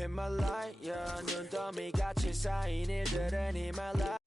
in my light, yeah. 눈더미 같이 쌓인 일들은 in my life.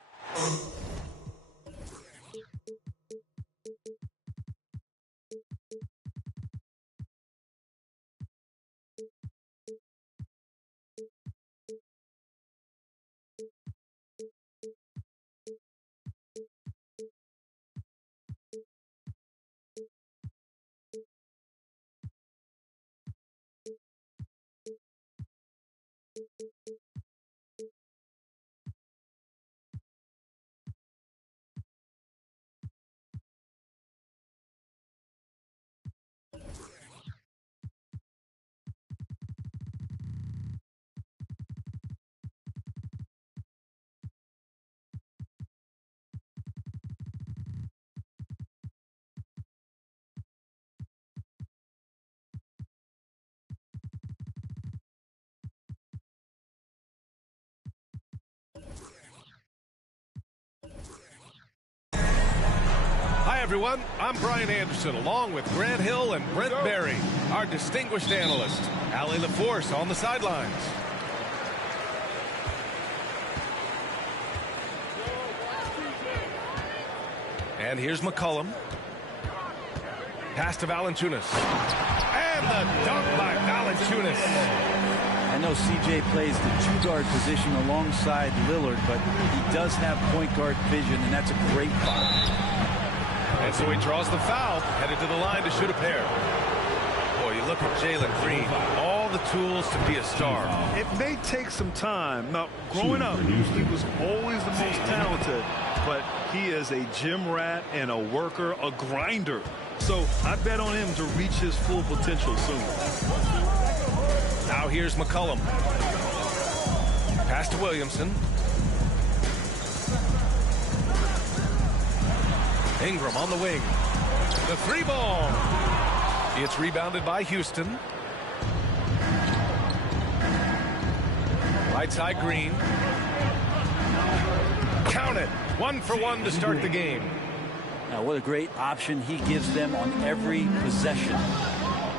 Hi, everyone. I'm Brian Anderson, along with Grant Hill and Brent Barry, our distinguished analyst. Allie LaForce on the sidelines. And here's McCollum. Pass to Valanciunas. And the dunk by Valanciunas. I know CJ plays the two-guard position alongside Lillard, but he does have point guard vision, and that's a great foul. And so he draws the foul, headed to the line to shoot a pair. Boy, you look at Jalen Green, all the tools to be a star. It may take some time. Now, growing up, he was always the most talented, but he is a gym rat and a worker, a grinder. So I bet on him to reach his full potential soon. Now here's McCollum. Pass to Williamson. Ingram on the wing. The three ball. It's rebounded by Houston. Right side Green. Count it. 1 for 1 to start the game. Now, what a great option he gives them on every possession.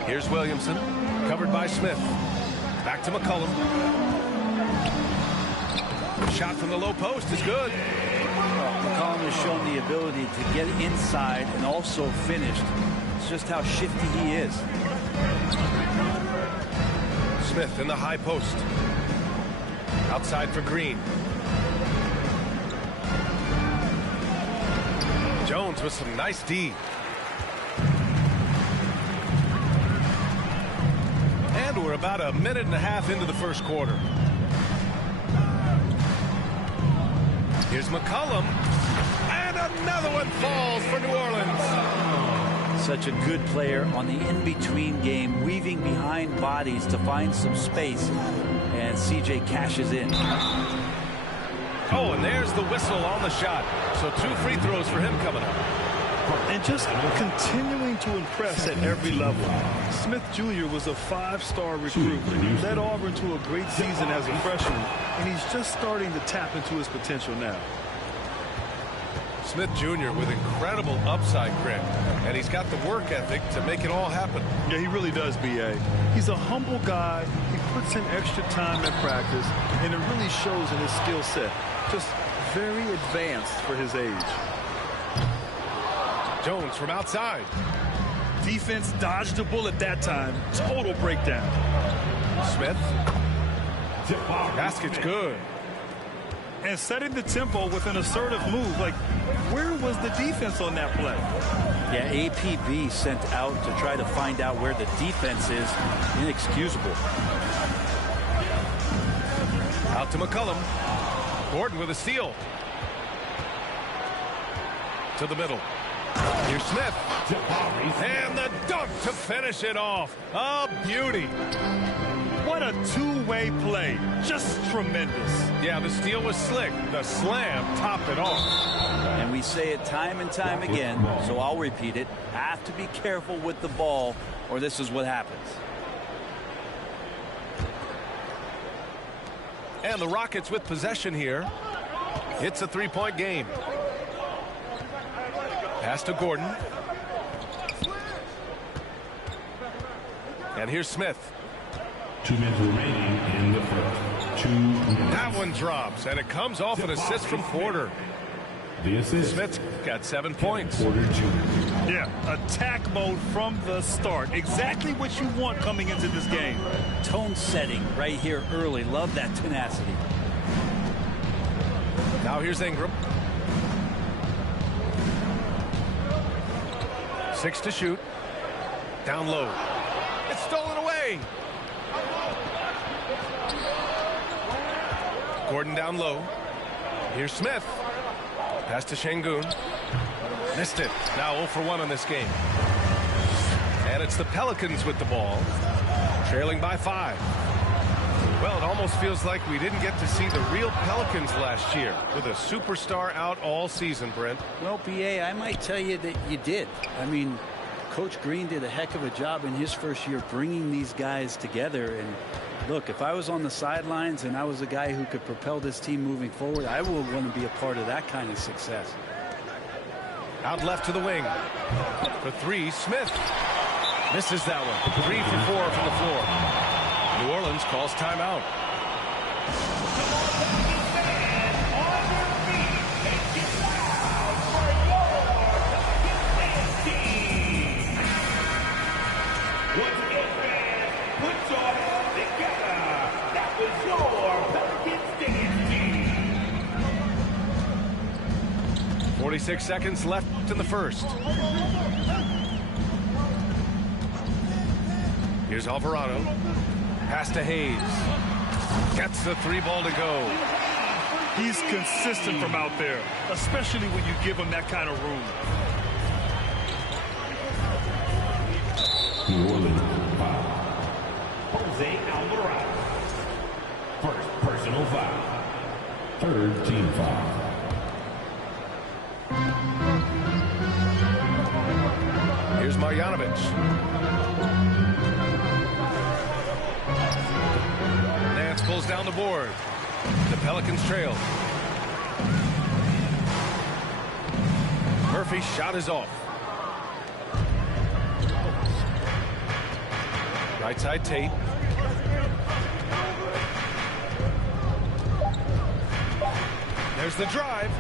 Here's Williamson. Covered by Smith. Back to McCollum. Shot from the low post is good. McCollum has shown the ability to get inside and also finished. It's just how shifty he is. Smith in the high post. Outside for Green. Jones with some nice D. And we're about a minute and a half into the first quarter. Here's McCollum. And another one falls for New Orleans. Such a good player on the in-between game, weaving behind bodies to find some space. And CJ cashes in. Oh, and there's the whistle on the shot. So 2 free throws for him coming up. And just continuing to impress at every level. Smith Jr. was a 5-star recruit. Led Auburn to a great season as a freshman, and he's just starting to tap into his potential now. Smith Jr. with incredible upside grit, and he's got the work ethic to make it all happen. Yeah, he really does, B.A. He's a humble guy. He puts in extra time in practice, and it really shows in his skill set. Just very advanced for his age. Jones from outside. Defense dodged a bullet that time. Total breakdown. Smith. Basket's good. And setting the tempo with an assertive move. Like, where was the defense on that play? Yeah, APB sent out to try to find out where the defense is. Inexcusable. Out to McCollum. Gordon with a steal. To the middle. Here's Smith. And the dunk to finish it off. A beauty. What a two-way play. Just tremendous. Yeah, the steal was slick. The slam topped it off. And we say it time and time again, so I'll repeat it. Have to be careful with the ball, or this is what happens. And the Rockets with possession here. It's a three-point game. Pass to Gordon. And here's Smith. 2 minutes remaining in the first. 2 minutes. That one drops, and it comes off an assist from Porter. The assist. Smith's got 7 points. Porter Jr. Yeah, attack mode from the start. Exactly what you want coming into this game. Tone setting right here early. Love that tenacity. Now here's Ingram. 6 to shoot. Down low. It's stolen away. Gordon down low. Here's Smith. Pass to Şengün. Missed it. Now 0 for 1 on this game. And it's the Pelicans with the ball, trailing by 5. Well, it almost feels like we didn't get to see the real Pelicans last year with a superstar out all season, Brent. Well, BA, I might tell you that you did. I mean, Coach Green did a heck of a job in his first year bringing these guys together. And look, if I was on the sidelines and I was a guy who could propel this team moving forward, I would want to be a part of that kind of success. Out left to the wing. For 3, Smith. Misses that one. 3 for 4 from the floor. New Orleans calls timeout. Once again, fans, put your hands together. That was your Pelicans dance team. 46 seconds left in the first. Here's Alvarado. Pass to Hayes. Gets the 3 ball to go. He's consistent from out there, especially when you give him that kind of room. New Orleans foul. Jose Alvarado. First personal foul. Third team foul. Here's Marjanovic. Nance pulls down the board. The Pelicans trail. Murphy's shot is off. Right side Tate. There's the drive.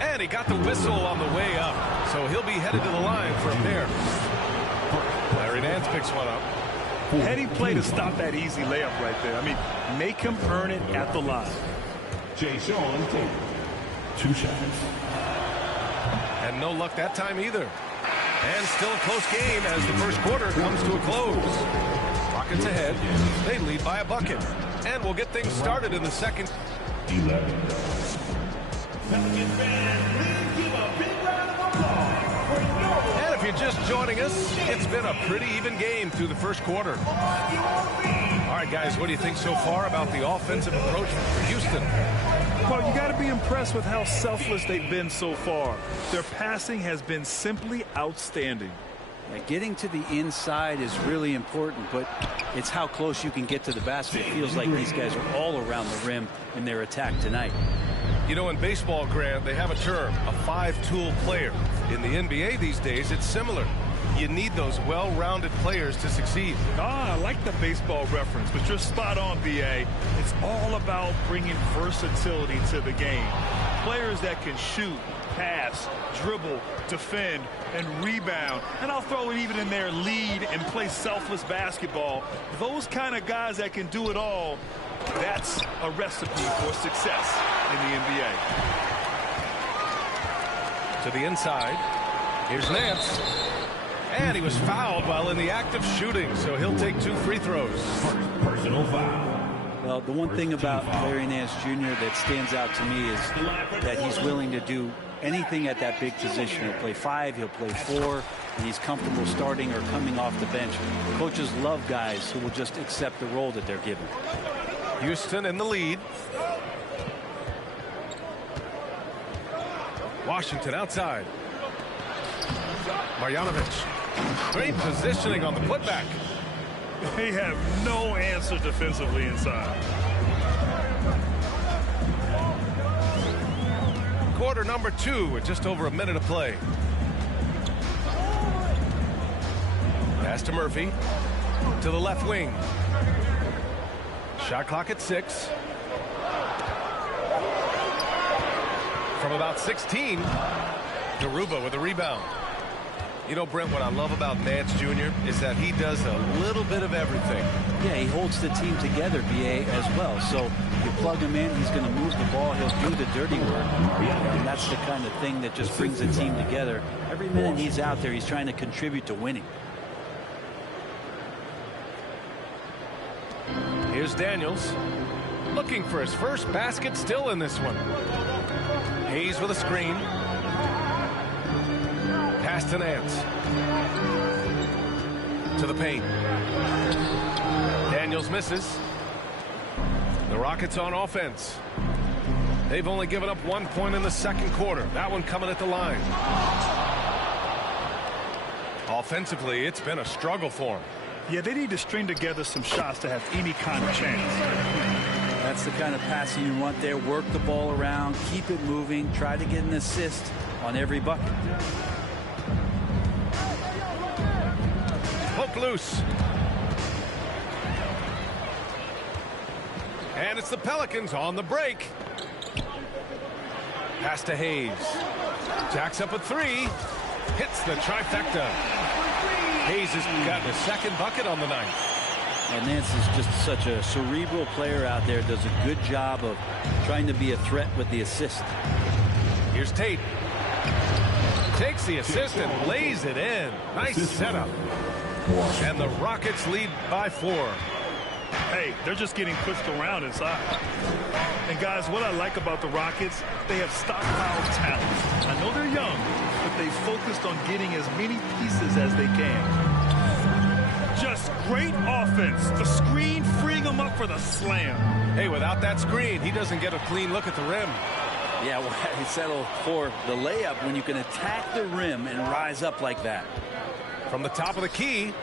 And he got the whistle on the way up. So he'll be headed to the line for a pair. Larry Nance picks one up. Heady play to stop that easy layup right there. I mean, make him earn it at the line. Jason Tate. 2 shots. And no luck that time either. And still a close game as the first quarter comes to a close. Rockets ahead. They lead by a bucket. And we'll get things started in the second. 11. Pelicans fans, please give a big round of applause for your. And if you're just joining us, it's been a pretty even game through the first quarter. All right, guys, what do you think so far about the offensive approach for Houston? Well, you got to be impressed with how selfless they've been so far. Their passing has been simply outstanding. Yeah, getting to the inside is really important, but it's how close you can get to the basket. It feels like these guys are all around the rim in their attack tonight. You know, in baseball, Grant, they have a term, a 5-tool player. In the NBA these days, it's similar. You need those well-rounded players to succeed. I like the baseball reference, but you're spot on, BA. It's all about bringing versatility to the game. Players that can shoot, pass, dribble, defend, and rebound. And I'll throw it even in there, lead and play selfless basketball. Those kind of guys that can do it all, that's a recipe for success in the NBA. To the inside. Here's Nance. And he was fouled while in the act of shooting, so he'll take 2 free throws. First personal foul. Well, the one thing about Larry Nance Jr. that stands out to me is that he's willing to do anything at that big position. He'll play 5, he'll play 4, and he's comfortable starting or coming off the bench. Coaches love guys who will just accept the role that they're given. Houston in the lead. Washington outside. Marjanovic. Great positioning on the putback. They have no answer defensively inside. Quarter number 2 with just over a minute of play. Pass to Murphy. to the left wing. Shot clock at 6. From about 16, Garuba with a rebound. You know, Brent, what I love about Nance Jr. is that he does a little bit of everything. Yeah, he holds the team together, BA, as well. So you plug him in, he's going to move the ball, he'll do the dirty work. And that's the kind of thing that just brings the team together. Every minute he's out there, he's trying to contribute to winning. Here's Daniels, looking for his first basket, still in this one. Hayes with a screen. Pass to Nance. To the paint. Daniels misses. The Rockets on offense. They've only given up 1 point in the second quarter. That one coming at the line. Offensively, it's been a struggle for them. Yeah, they need to string together some shots to have any kind of chance. That's the kind of passing you want there. Work the ball around, keep it moving, try to get an assist on every bucket. Poke loose. And it's the Pelicans on the break. Pass to Hayes. Jacks up a 3. Hits the trifecta. Hayes has gotten a second bucket on the night. And Nance is just such a cerebral player out there. Does a good job of trying to be a threat with the assist. Here's Tate. Takes the assist and lays it in. Nice setup. And the Rockets lead by 4. Hey, they're just getting pushed around inside. And guys, what I like about the Rockets, they have stockpiled talent. I know they're young, but they focused on getting as many pieces as they can. Just great offense. The screen freeing them up for the slam. Hey, without that screen, he doesn't get a clean look at the rim. Yeah, well, he settled for the layup when you can attack the rim and rise up like that. From the top of the key,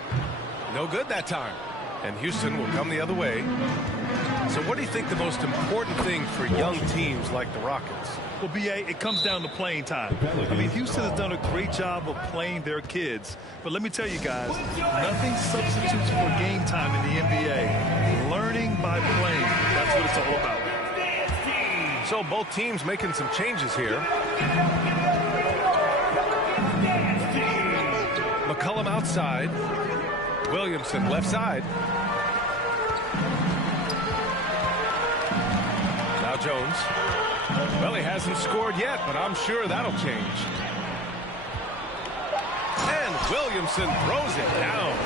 no good that time. And Houston will come the other way. So what do you think the most important thing for young teams like the Rockets? Well, B.A., it comes down to playing time. I mean, Houston has done a great job of playing their kids. But let me tell you guys, nothing substitutes for game time in the NBA. Learning by playing, that's what it's all about. So both teams making some changes here. McCollum outside. Williamson left side. Now Jones. Well, he hasn't scored yet, but I'm sure that'll change. And Williamson throws it down.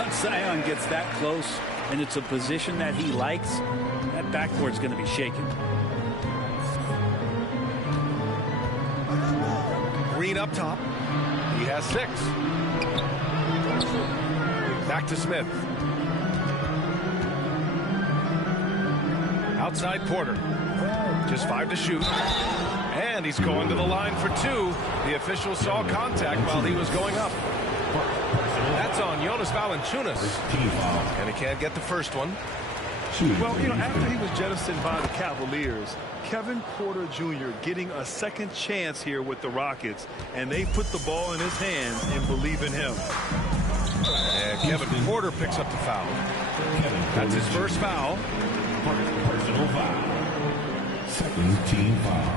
Once Zion gets that close and it's a position that he likes, that backcourt's going to be shaken. Green up top. He has 6. Back to Smith. Outside Porter. Just 5 to shoot. And he's going to the line for 2. The official saw contact while he was going up. That's on Jonas Valanciunas. And he can't get the first one. Well, you know, after he was jettisoned by the Cavaliers, Kevin Porter Jr. getting a second chance here with the Rockets, and they put the ball in his hands and believe in him. And Kevin Porter picks up the foul. That's his first foul. Personal foul. Second team foul.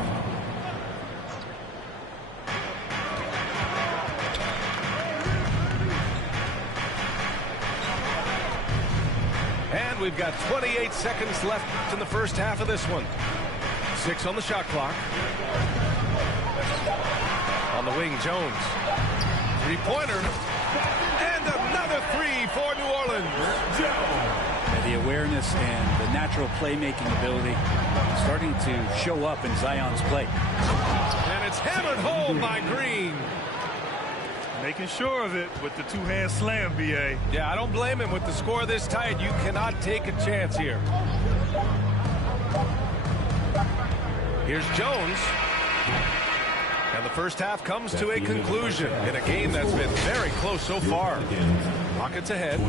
And we've got 28 seconds left in the first half of this one. 6 on the shot clock. On the wing, Jones. 3-pointer. And another 3 for New Orleans. Yeah, the awareness and the natural playmaking ability starting to show up in Zion's play. And it's hammered home by Green. Making sure of it with the two-hand slam, B.A. Yeah, I don't blame him with the score this tight. You cannot take a chance here. Here's Jones. And the first half comes to a conclusion in a game that's been very close so far. Rockets ahead.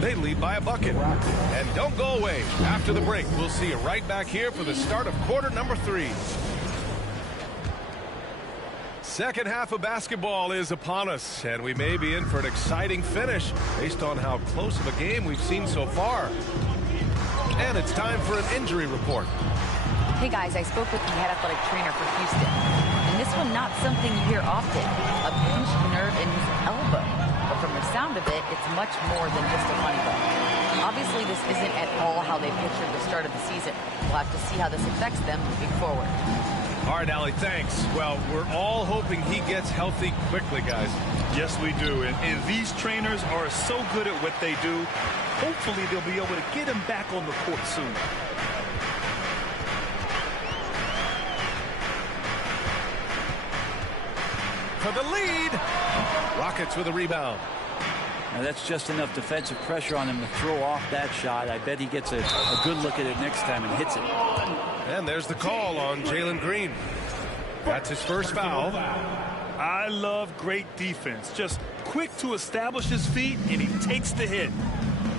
They lead by a bucket. And don't go away. After the break, we'll see you right back here for the start of quarter number 3. Second half of basketball is upon us, and we may be in for an exciting finish based on how close of a game we've seen so far. And it's time for an injury report. Hey guys, I spoke with the head athletic trainer for Houston, and this one not something you hear often, a pinched nerve in his elbow. But from the sound of it, it's much more than just a funny bone. Obviously, this isn't at all how they pictured the start of the season. We'll have to see how this affects them moving forward. All right, Allie, thanks. Well, we're all hoping he gets healthy quickly, guys. Yes, we do. And these trainers are so good at what they do. Hopefully, they'll be able to get him back on the court soon. For the lead. Rockets with a rebound. Now that's just enough defensive pressure on him to throw off that shot. I bet he gets a good look at it next time and hits it. And there's the call on Jalen Green. That's his first foul. I love great defense. Just quick to establish his feet, and he takes the hit.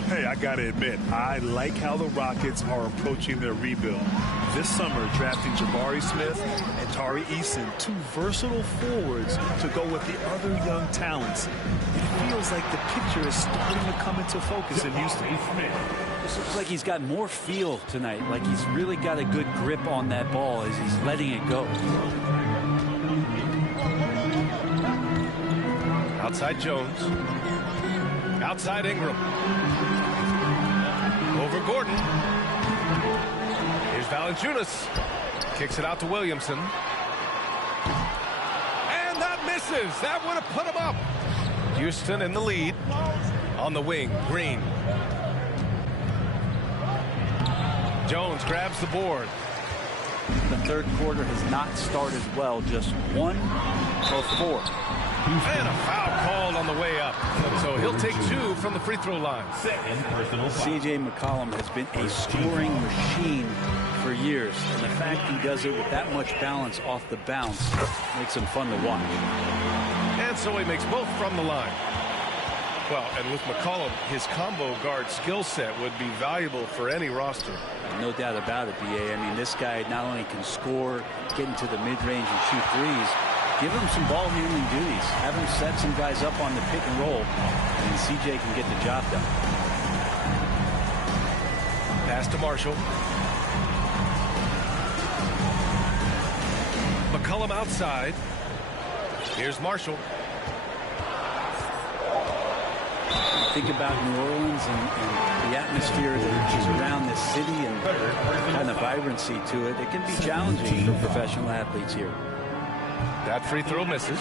Hey, I got to admit, I like how the Rockets are approaching their rebuild. This summer, drafting Jabari Smith and Tari Eason, two versatile forwards to go with the other young talents. It feels like the picture is starting to come into focus in Houston. This looks like he's got more feel tonight, like he's really got a good grip on that ball as he's letting it go. Outside Jones. Outside Ingram. Over Gordon. Here's Valanciunas. Kicks it out to Williamson. And that misses. That would have put him up. Houston in the lead. On the wing, Green. Jones grabs the board. The third quarter has not started well. Just 1 of 4. And a foul called on the way up. So he'll take 2 from the free throw line. C.J. McCollum has been a scoring machine for years. And the fact he does it with that much balance off the bounce makes him fun to watch. And so he makes both from the line. Well, and with McCollum, his combo guard skill set would be valuable for any roster. No doubt about it, B.A. I mean, this guy not only can score, get into the mid-range and shoot threes, give him some ball handling duties. Have him set some guys up on the pick and roll, and C.J. can get the job done. Pass to Marshall. McCollum outside. Here's Marshall. Think about New Orleans and the atmosphere that is around this city and kind of vibrancy to it. It can be challenging for professional athletes here. That free throw misses.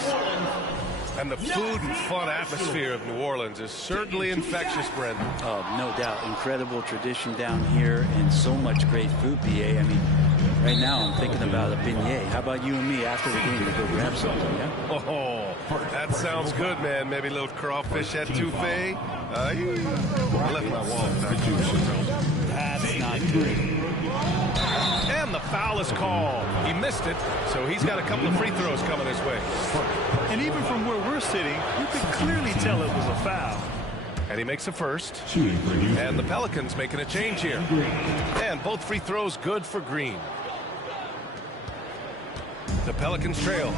And the food and fun atmosphere of New Orleans is certainly infectious, Brendan. Oh, no doubt. Incredible tradition down here and so much great food, B.A. I mean, right now I'm thinking about a beignet. How about you and me after the game to go grab something, yeah? Oh, that sounds good, man. Maybe a little crawfish etouffee. I left my wallet back. That's not good. And the foul is called. He missed it, so he's got a couple of free throws coming his way. And even from where we're sitting, you can clearly tell it was a foul. And he makes a first. And the Pelicans making a change here. And both free throws good for Green. The Pelicans trail.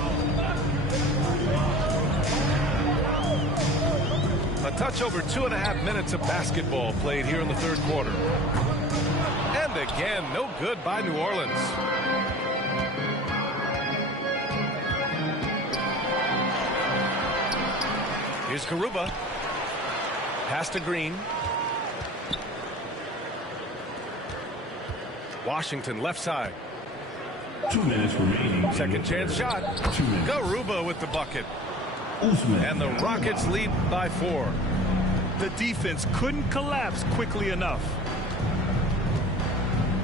A touch over 2.5 minutes of basketball played here in the third quarter. And again, no good by New Orleans. Here's Garuba. Pass to Green. Washington left side. 2 minutes remaining. Second chance shot. Garuba with the bucket. And the Rockets lead by 4. The defense couldn't collapse quickly enough.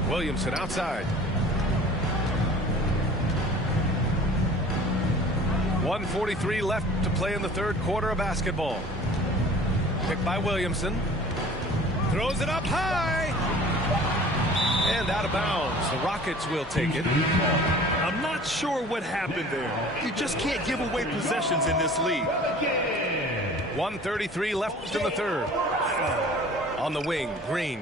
Williamson outside. 1:43 left to play in the third quarter of basketball. Picked by Williamson. Throws it up high. And out of bounds. The Rockets will take it. I'm not sure what happened there. You just can't give away possessions in this league. 1:33 left in the third. On the wing, Green.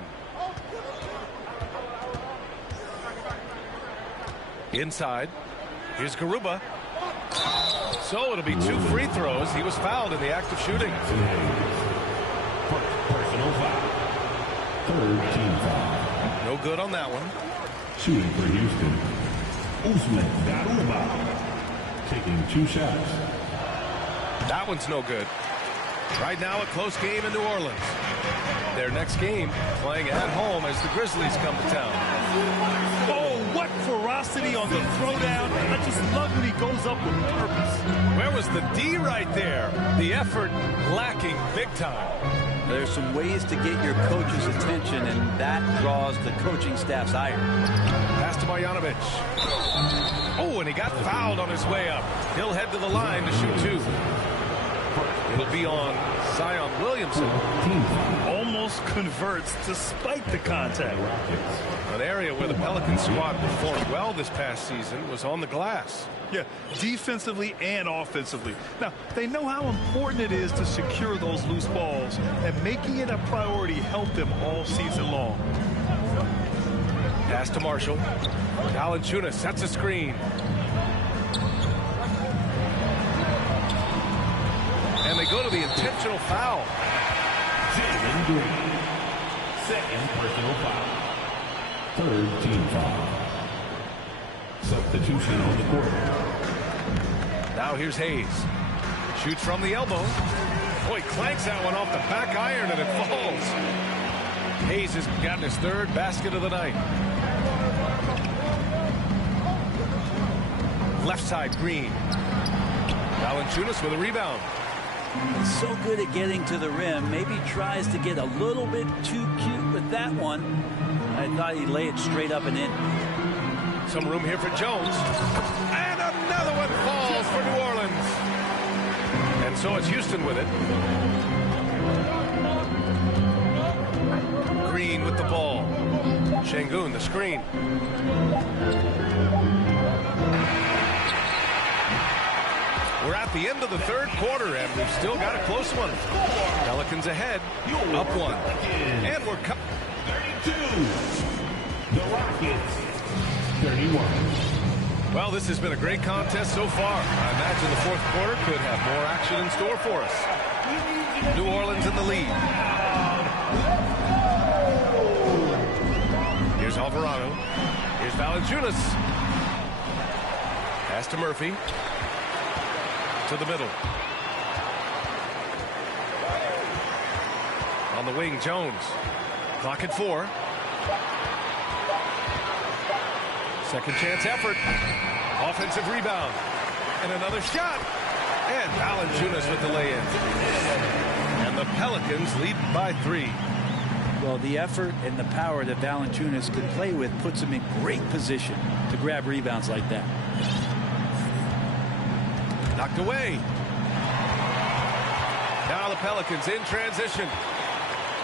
Inside. Here's Garuba. So it'll be 2 free throws. He was fouled in the act of shooting. Personal foul. Third team foul. No good on that one. Shooting for Houston, Usman Garuba, taking 2 shots. That one's no good. Right now, a close game in New Orleans. Their next game playing at home as the Grizzlies come to town. Oh, what ferocity on the throwdown. I just love when he goes up with purpose. Where was the D right there? The effort lacking big time. There's some ways to get your coach's attention, and that draws the coaching staff's ire. Pass to Marjanovic. Oh, and he got fouled on his way up. He'll head to the line to shoot 2. It'll be on Zion Williamson. Almost converts despite the contact. An area where the Pelicans squad performed well this past season was on the glass. Yeah, defensively and offensively. Now, they know how important it is to secure those loose balls, and making it a priority helped them all season long. Pass to Marshall. Valanciunas sets a screen. And they go to the intentional foul. Jalen Green, second personal foul. Third team foul. Substitution on the court. Now here's Hayes. Shoots from the elbow. Boy, clanks that one off the back iron and it falls. Hayes has gotten his 3rd basket of the night. Left side, Green. Valanciunas with a rebound. He's so good at getting to the rim. Maybe tries to get a little bit too cute with that one. I thought he'd lay it straight up and in. Some room here for Jones. And another one falls for New Orleans. And so it's Houston with it. Green with the ball. Şengün, the screen. We're at the end of the 3rd quarter, and we've still got a close one. Pelicans ahead, up 1. And we're 32. The Rockets, 31. Well, this has been a great contest so far. I imagine the 4th quarter could have more action in store for us. New Orleans in the lead. Here's Alvarado. Here's Valanciunas. Pass to Murphy. To the middle. On the wing, Jones. Clock at 4. Second chance effort. Offensive rebound. And another shot. And Valanciunas with the lay-in. And the Pelicans lead by 3. Well, the effort and the power that Valanciunas could play with puts him in great position to grab rebounds like that. Knocked away. Now the Pelicans in transition.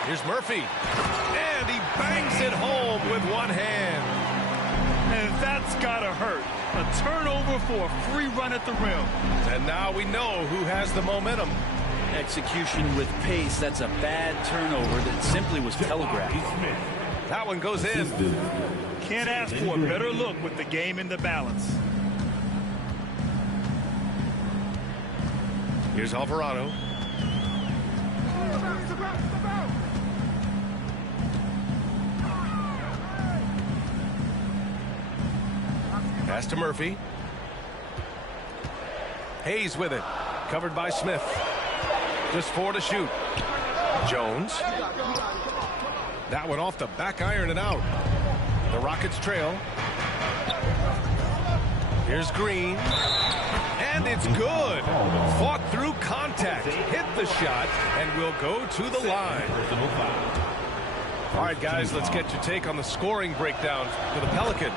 Here's Murphy. And he bangs it home with one hand. And that's gotta hurt. A turnover for a free run at the rim. And now we know who has the momentum. Execution with pace. That's a bad turnover that simply was telegraphed. That one goes in. Can't ask for a better look with the game in the balance. Here's Alvarado. Pass to Murphy. Hayes with it. Covered by Smith. Just 4 to shoot. Jones. That one off the back iron and out. The Rockets trail. Here's Green. And it's good. Fought through contact. Hit the shot and will go to the line. All right, guys, let's get your take on the scoring breakdown for the Pelicans.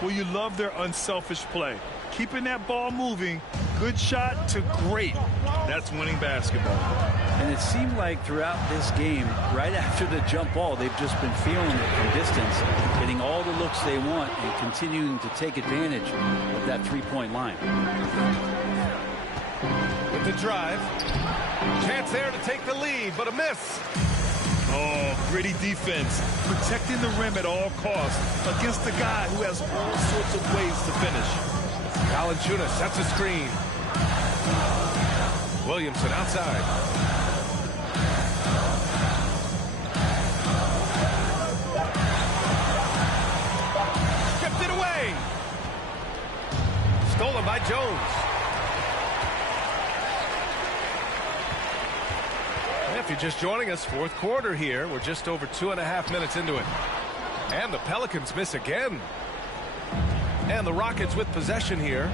Well, you love their unselfish play. Keeping that ball moving, good shot to great. That's winning basketball. And it seemed like throughout this game, right after the jump ball, they've just been feeling it from distance, getting all the looks they want and continuing to take advantage of that three-point line. With the drive. Chance there to take the lead, but a miss. Oh, gritty defense. Protecting the rim at all costs against a guy who has all sorts of ways to finish. Valanciunas sets a screen. Williamson outside. Stripped it away. Stolen by Jones. If you're just joining us, fourth quarter here. We're just over 2.5 minutes into it. And the Pelicans miss again. And the Rockets with possession here.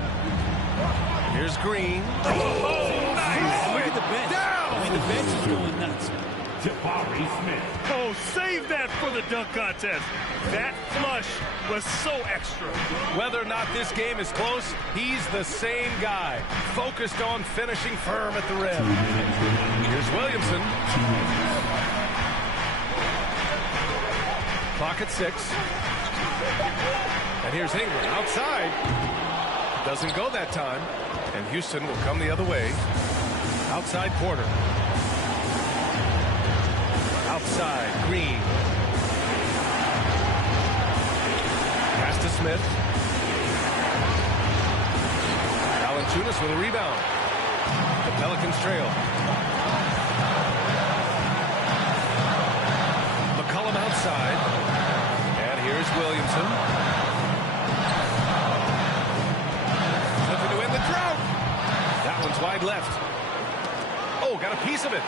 Here's Green. Oh, nice. Look at the bench. Down. I mean, the bench is going nuts. Jabari Smith. Oh, save that for the dunk contest. That flush was so extra. Whether or not this game is close, he's the same guy. Focused on finishing firm at the rim. Here's Williamson. Clock at 6. And here's Ingram outside. Doesn't go that time. And Houston will come the other way. Outside Porter. Outside Green. Pass to Smith. Valanciunas with a rebound. The Pelicans trail. McCollum outside. And here's Williamson. Looking to win the drought. That one's wide left. Oh, got a piece of it.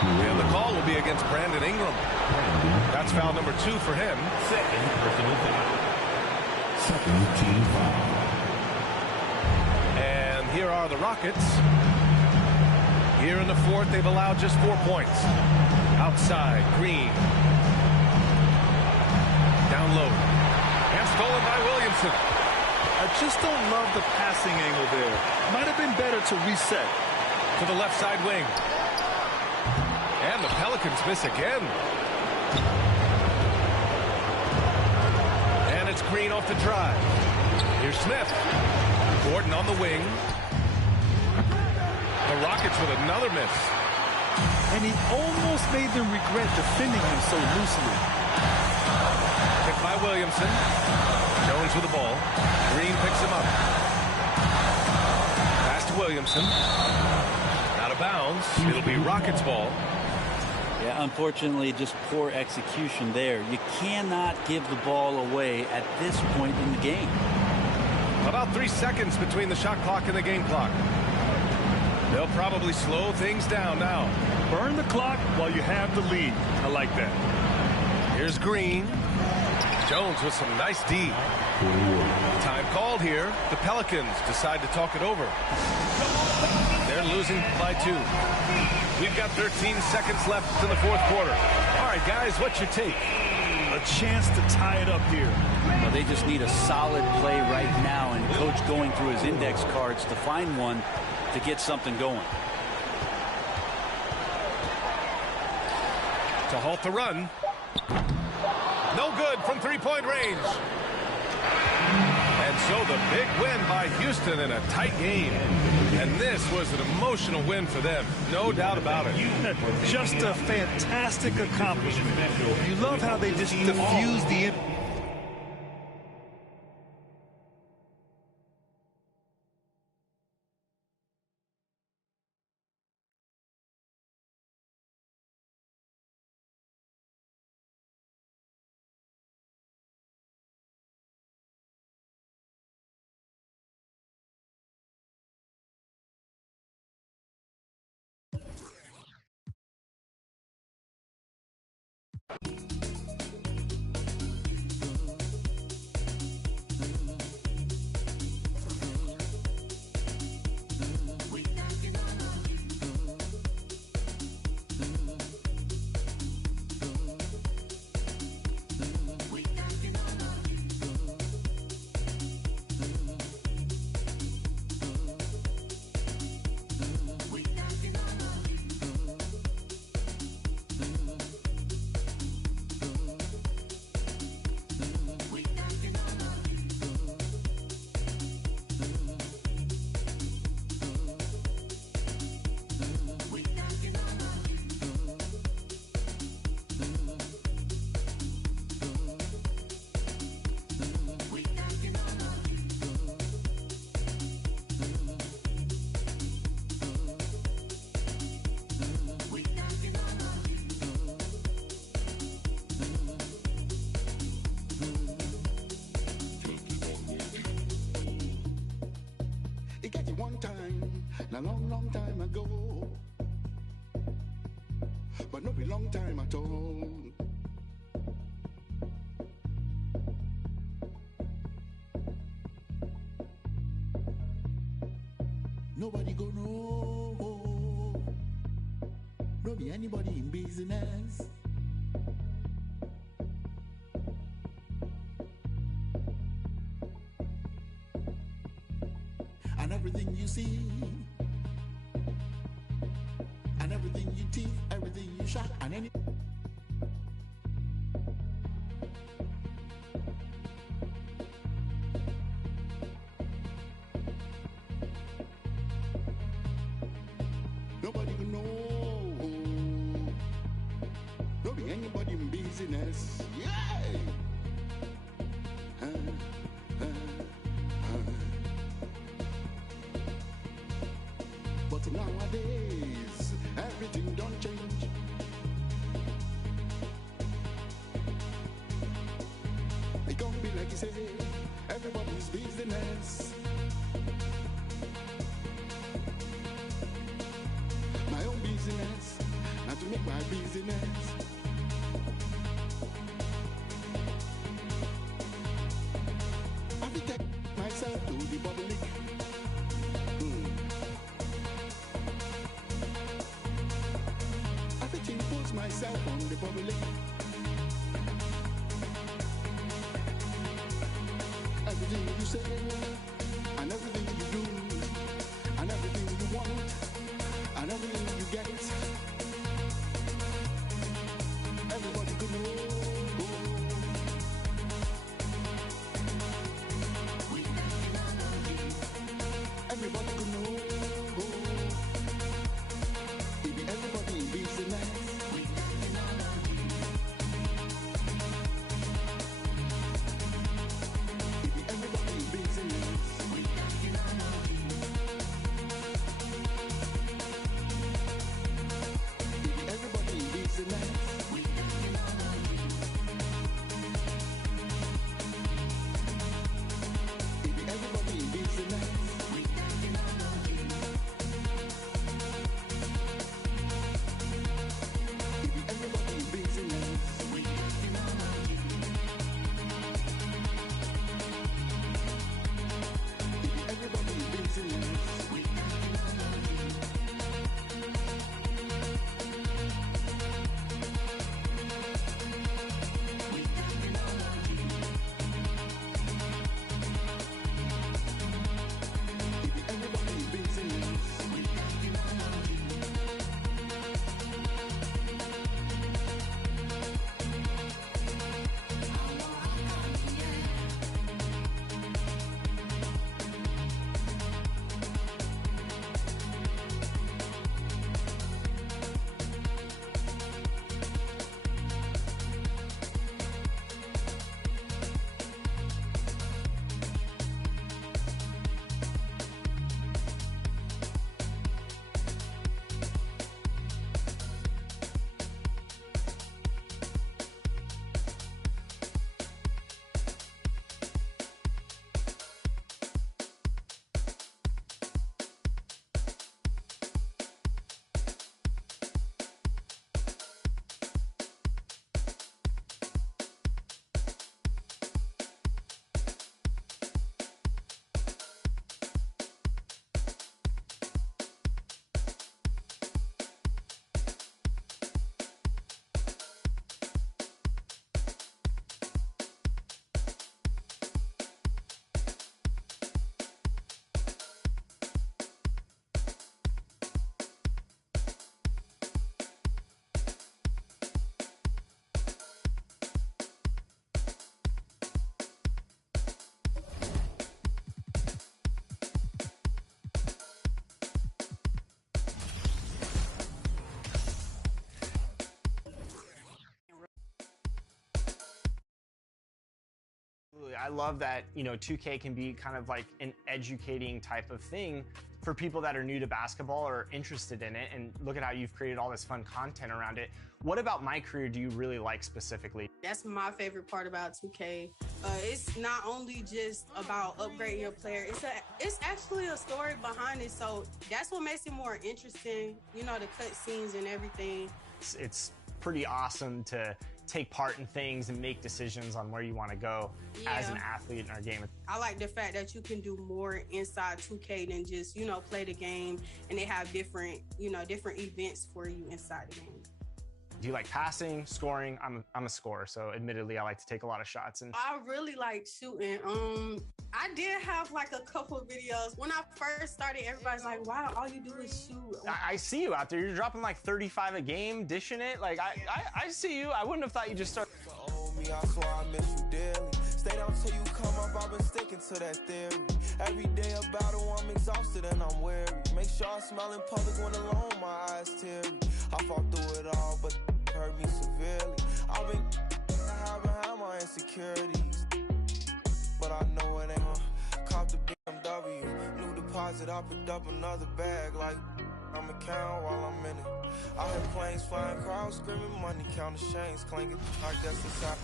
And the call will be against Brandon Ingram. That's foul number 2 for him. Second personal foul. Second team foul. And here are the Rockets. Here in the fourth, they've allowed just 4 points. Outside, Green. Down low. And stolen by Williamson. I just don't love the passing angle there. Might have been better to reset. To the left side wing. And the Pelicans miss again. And it's Green off the drive. Here's Smith. Gordon on the wing. The Rockets with another miss. And he almost made them regret defending him so loosely. Picked by Williamson. Jones with the ball. Green picks him up. Pass to Williamson. Out of bounds. It'll be Rockets ball. Yeah, unfortunately, just poor execution there. You cannot give the ball away at this point in the game. About 3 seconds between the shot clock and the game clock. They'll probably slow things down now. Burn the clock while you have the lead. I like that. Here's Green. Jones with some nice D. Time called here. The Pelicans decide to talk it over. They're losing by 2. We've got 13 seconds left in the fourth quarter. All right, guys, what's your take? A chance to tie it up here. Well, they just need a solid play right now, and Coach going through his index cards to find one to get something going. To halt the run. No good from three-point range. And so the big win by Houston in a tight game. And this was an emotional win for them. No doubt about it. Just a fantastic accomplishment. You love how they just diffuse the... time, a long time ago. But not be long time at all. Nobody go know. No be anybody in business. And everything you see, and everything you teeth, everything you shot, and any. Nobody can know. Don't be anybody in business. Yeah. But nowadays, everything don't change. It can't be like you say, everybody's business. My own business, not to make my business. I have to take myself to the public. I have to impose myself on the public. Everything you say, and everything you do, and everything you want, and everything you get, everybody could know. Everybody could know. It be everybody in business. It be everybody in business. love that, you know, 2K can be kind of like an educating type of thing for people that are new to basketball or interested in it, and look at how you've created all this fun content around it. What about My Career do you really like specifically? That's my favorite part about 2K. It's not only just about upgrading your player, it's actually a story behind it, so that's what makes it more interesting, you know, the cut scenes and everything. It's pretty awesome to take part in things and make decisions on where you want to go as an athlete in our game. I like the fact that you can do more inside 2K than just, you know, play the game, and they have different, you know, different events for you inside the game. Do you like passing, scoring? I'm a scorer, so admittedly I like to take a lot of shots. And I really like shooting. I did have like a couple of videos. When I first started, everybody's like, wow, all you do is shoot. I see you out there. You're dropping like 35 a game, dishing it. Like, I see you. I wouldn't have thought you just started. I swear I miss you dearly. Stay down till you come up, I've been sticking to that theory. Every day a battle, I'm exhausted and I'm weary. Make sure I smile in public when alone, my eyes teary. I fought through it all, but hurt me severely. I've been having my insecurities, but I know it ain't cop the BMW. New deposit, I picked up another bag like I'ma count while I'm in it. I hear planes flying, crowds screaming, money counting, chains clanking. I guess it's how.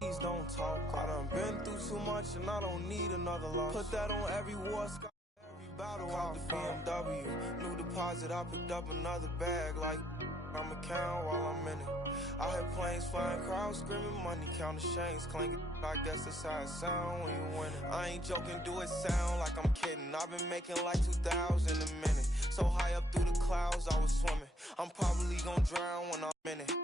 Please don't talk. I done been through too much and I don't need another loss. Put that on every war sky, every battle out the BMW. New deposit, I picked up another bag like I'ma count while I'm in it. I hear planes flying, crowds screaming, money counting, chains clanking. I guess that's how it sound when you winning. I ain't joking, do it sound like I'm kidding. I've been making like 2,000 a minute. So high up through the clouds, I was swimming. I'm probably gonna drown when I'm in it.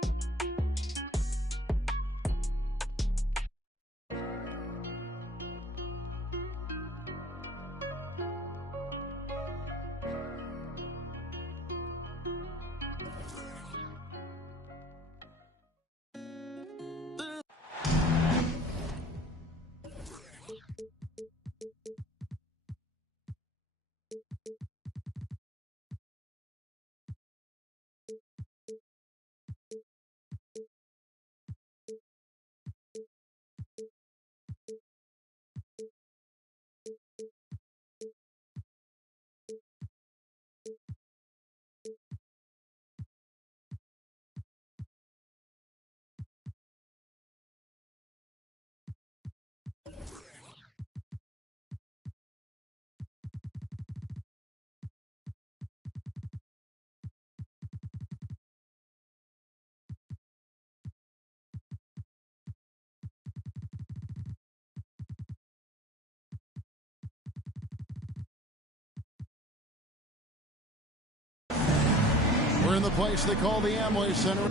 We're in the place they call the Amway Center.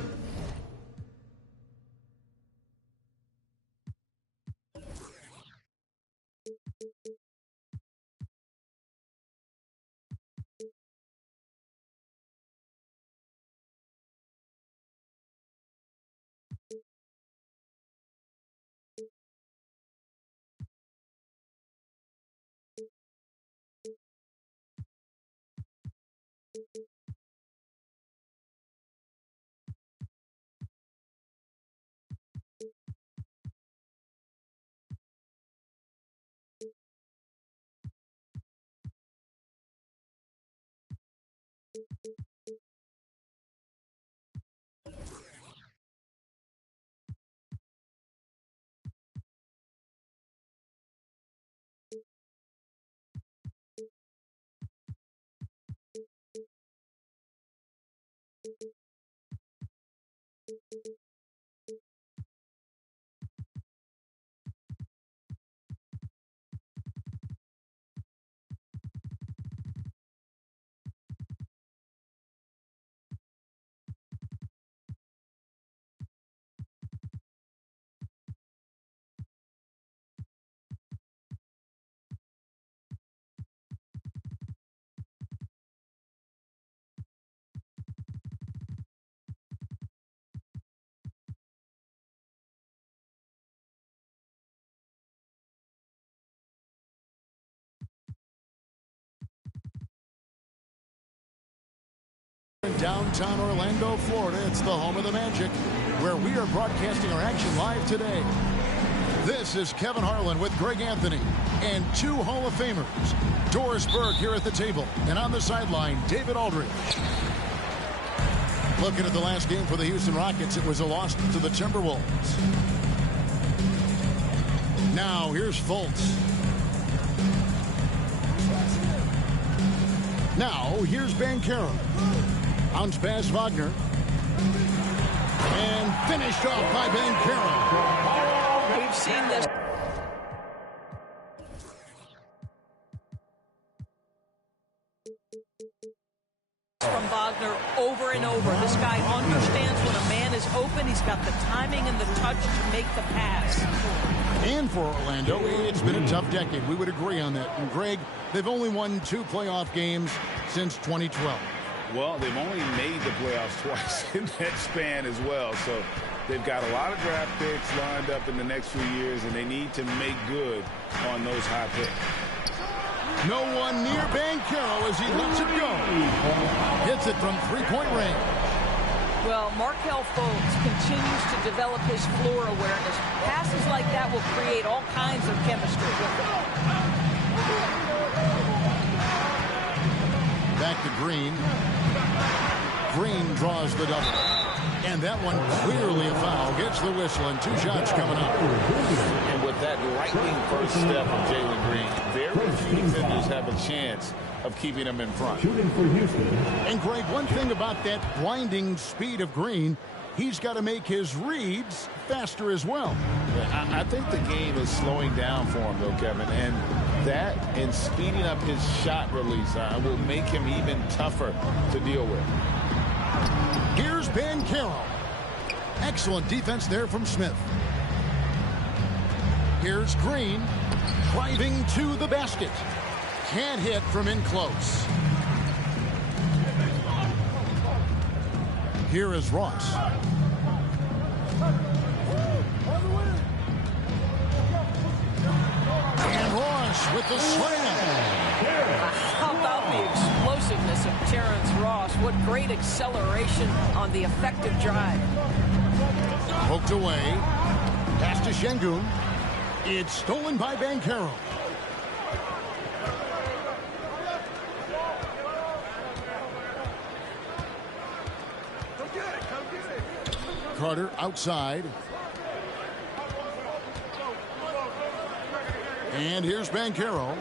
downtown Orlando, Florida. It's the home of the Magic, where we are broadcasting our action live today. This is Kevin Harlan with Greg Anthony and 2 Hall of Famers. Doris Burke here at the table, and on the sideline, David Aldridge. Looking at the last game for the Houston Rockets, it was a loss to the Timberwolves. Now, here's Fultz. Now, here's Banchero. Bounce pass Wagner. And finished off by Banchero. We've seen this. From Wagner over and over. This guy understands when a man is open. He's got the timing and the touch to make the pass. And for Orlando, it's been a tough decade. We would agree on that. And Greg, they've only won 2 playoff games since 2012. Well, they've only made the playoffs twice in that span as well. So they've got a lot of draft picks lined up in the next few years, and they need to make good on those high picks. No one near Banchero as he lets it go. Hits it from 3-point range. Well, Markelle Fultz continues to develop his floor awareness. Passes like that will create all kinds of chemistry. Back to Green. Green draws the double. And that one clearly a foul. Gets the whistle and 2 shots coming up. And with that lightning first step of Jalen Green, very few defenders have a chance of keeping him in front. And Greg, one thing about that blinding speed of Green, he's got to make his reads faster as well. I think the game is slowing down for him, though, Kevin. And that and speeding up his shot release will make him even tougher to deal with. Here's Banchero. Excellent defense there from Smith. Here's Green driving to the basket. Can't hit from in close. Here is Ross. And Ross with the slam. How about the explosiveness of Terrence Ross? What great acceleration on the effective drive. Poked away. Pass to Şengün. It's stolen by Banchero. Carter outside. And here's Banchero.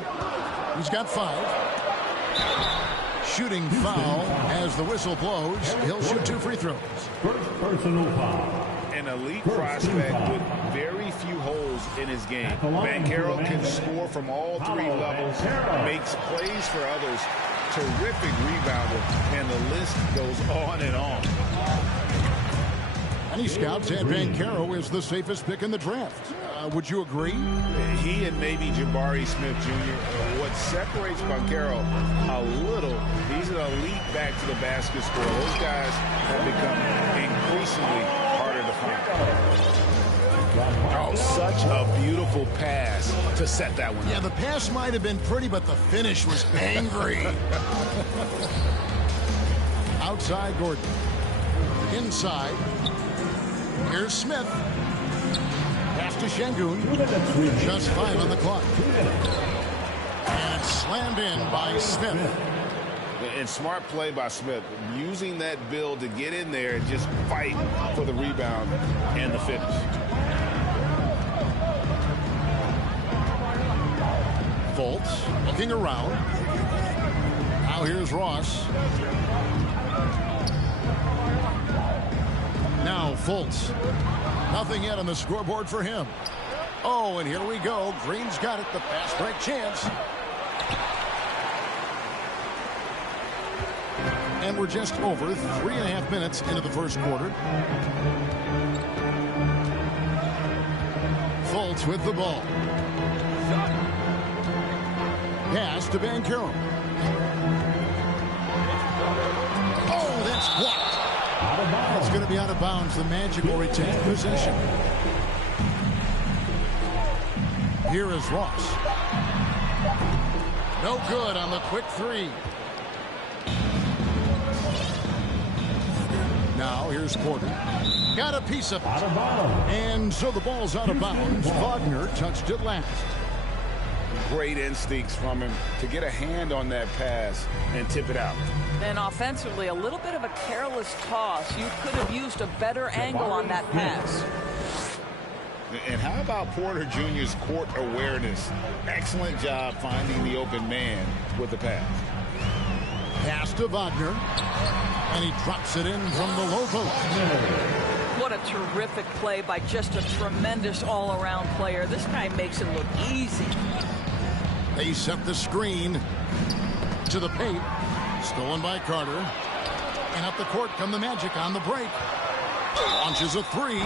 He's got 5. Shooting foul as the whistle blows. He'll shoot 2 free throws. First personal foul. An elite prospect with very few holes in his game. Banchero can score from all 3 levels, makes plays for others, terrific rebounder, and the list goes on and on. Many scouts had Banchero as the safest pick in the draft. Would you agree? He and maybe Jabari Smith Jr. What separates Banchero a little, he's an elite back to the basket scorer. Those guys have become increasingly harder to find. Oh, such a beautiful pass to set that one. Yeah, the pass might have been pretty, but the finish was angry. Outside Gordon. Inside. Here's Smith. Pass to Şengün. Just 5 on the clock. And slammed in by Smith. And smart play by Smith. Using that build to get in there and just fight for the rebound and the finish. Fultz looking around. Now here's Ross. Now Fultz. Nothing yet on the scoreboard for him. Oh, and here we go. Green's got it. The fast break chance. And we're just over 3.5 minutes into the first quarter. Fultz with the ball. Pass to Banchero. Oh, that's blocked. It's going to be out of bounds. The Magic will retain possession. Here is Ross. No good on the quick 3. Now here's Porter. Got a piece of it. And so the ball's out of bounds. Wagner touched it last. Great instincts from him to get a hand on that pass and tip it out. And offensively, a little bit of a careless toss. You could have used a better angle on that pass. And how about Porter Jr.'s court awareness? Excellent job finding the open man with the pass. Pass to Wagner. And he drops it in from the low post. What a terrific play by just a tremendous all-around player. This guy makes it look easy. They set the screen to the paint. Stolen by Carter. And up the court come the Magic on the break. Launches a three.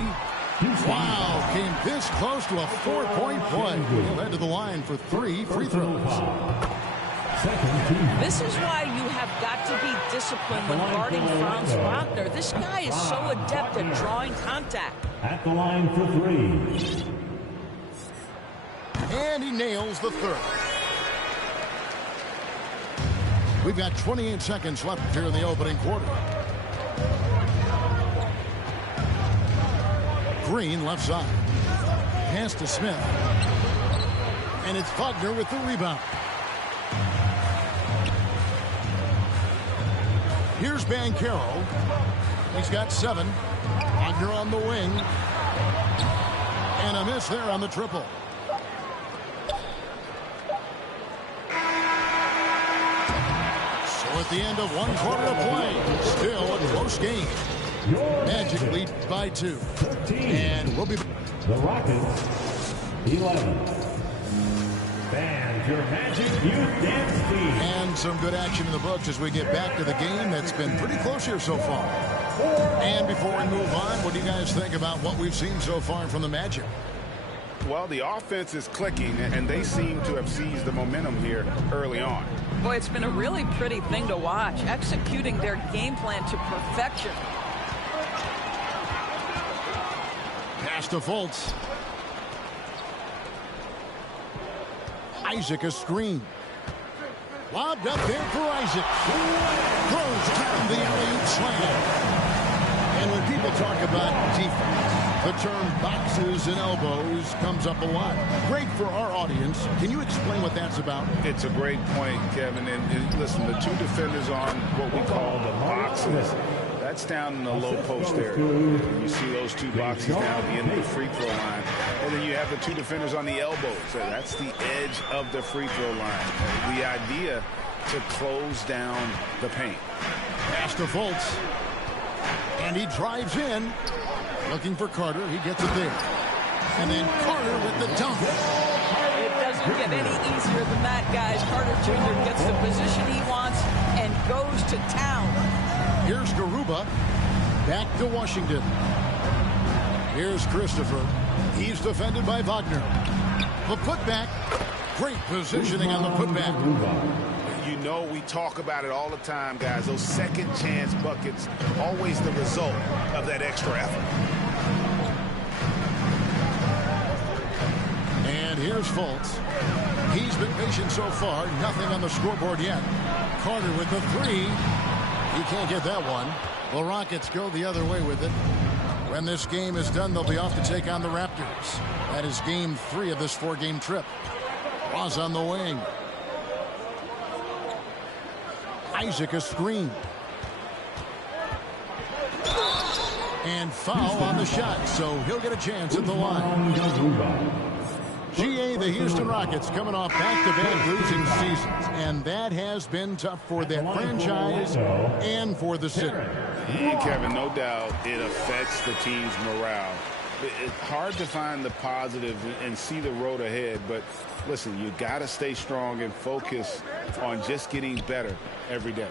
Wow, came this close to a 4-point play. He'll head to the line for 3 free throws. This is why you have got to be disciplined when guarding Franz Wagner. This guy is so adept at drawing contact. At the line for 3. And he nails the third. We've got 28 seconds left here in the opening quarter. Green left side. Pass to Smith. And it's Wagner with the rebound. Here's Banchero. He's got 7. Wagner on the wing. And a miss there on the triple. So at the end of 1 quarter of play, still a close game. Magic lead by 2. And we'll be... The Rockets, 11. Fans, your Magic Youth Dance Team. And some good action in the books as we get back to the game that's been pretty close here so far. And before we move on, what do you guys think about what we've seen so far from the Magic? Well, the offense is clicking, and they seem to have seized the momentum here early on. Boy, it's been a really pretty thing to watch, executing their game plan to perfection. Pass to Fultz. Isaac a screen. Lobbed up there for Isaac. Throws down the alley-oop slam. And when people talk about defense, the term boxes and elbows comes up a lot. Great for our audience. Can you explain what that's about? It's a great point, Kevin. And listen, the 2 defenders on what we call the boxes, that's down in the low post area. You see those 2 boxes down at the end of the free throw line. And then you have the 2 defenders on the elbows. So that's the edge of the free throw line. The idea to close down the paint. Pass to Fultz. And he drives in. Looking for Carter. He gets it there. And then Carter with the dunk. It doesn't get any easier than that, guys. Carter Jr. gets the position he wants and goes to town. Here's Garuba. Back to Washington. Here's Christopher. He's defended by Wagner. The putback. Great positioning on the putback. You know, we talk about it all the time, guys. Those second chance buckets, always the result of that extra effort. And here's Fultz. He's been patient so far. Nothing on the scoreboard yet. Carter with the 3. He can't get that one. The Rockets go the other way with it. When this game is done, they'll be off to take on the Raptors. That is game 3 of this 4-game trip. Ross on the wing. Isaac a screen. And foul on the shot, so he'll get a chance at the line. GA, the Houston Rockets coming off back-to-back losing seasons, and that has been tough for that franchise and for the city. And Kevin, no doubt it affects the team's morale. It's hard to find the positive and see the road ahead, but listen, you got to stay strong and focus on just getting better every day.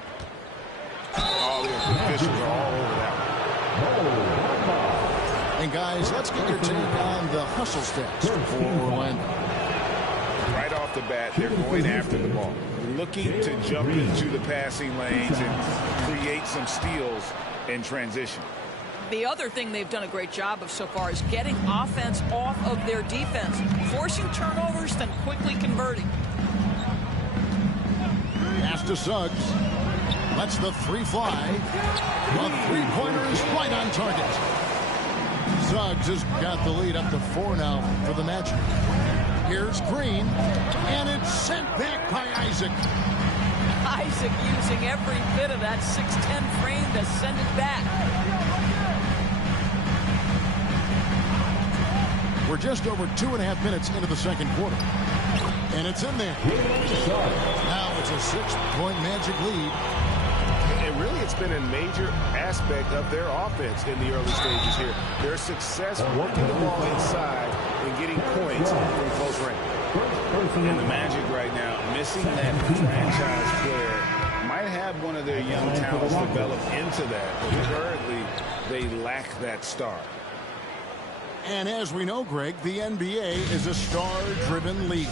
All the officials are all over that one. And guys, let's get your take on the hustle stats for Orlando. Right off the bat, they're going after the ball, looking to jump into the passing lanes and create some steals in transition. The other thing they've done a great job of so far is getting offense off of their defense, forcing turnovers, then quickly converting. Pass to Suggs. Lets the three fly. The three-pointer is right on target. Suggs has got the lead up to 4 now for the Magic. Here's Green, and it's sent back by Isaac. Isaac using every bit of that 6'10" frame to send it back. We're just over 2.5 minutes into the second quarter. And it's in there. Now it's a 6-point Magic lead. And really, it's been a major aspect of their offense in the early stages here. Their success working the ball inside and getting points from close range. And the Magic right now, missing that franchise player, might have one of their young talents develop into that. But currently, they lack that star. And as we know, Greg, the NBA is a star-driven league.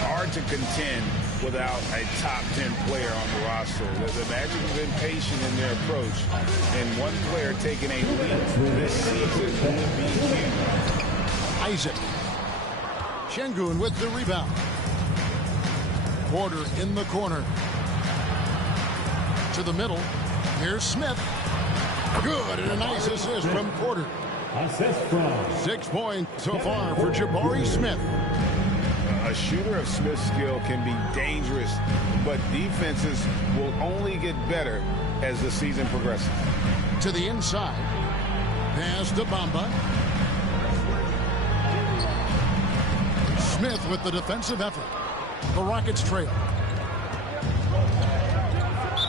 Hard to contend without a top 10 player on the roster. The Magic have been patient in their approach, and one player taking a lead this season would be huge. Isaac. Şengün with the rebound. Porter in the corner. To the middle. Here's Smith. Good, and a nice assist from Porter. Assist from 6 points so far for Jabari Smith. A shooter of Smith's skill can be dangerous, but defenses will only get better as the season progresses. To the inside. Pass to Bamba. Smith with the defensive effort. The Rockets trail.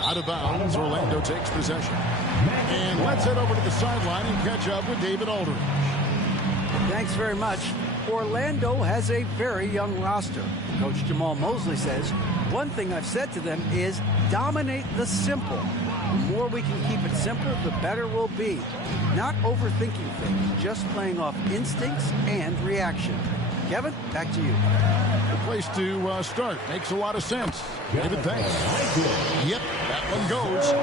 Out of bounds, Orlando takes possession. And let's head over to the sideline and catch up with David Aldridge. Thanks very much. Orlando has a very young roster. Coach Jamal Mosley says, one thing I've said to them is dominate the simple. The more we can keep it simple, the better we'll be. Not overthinking things, just playing off instincts and reaction. Kevin, back to you. The place to start. Makes a lot of sense. David, thanks. Yep, that one goes.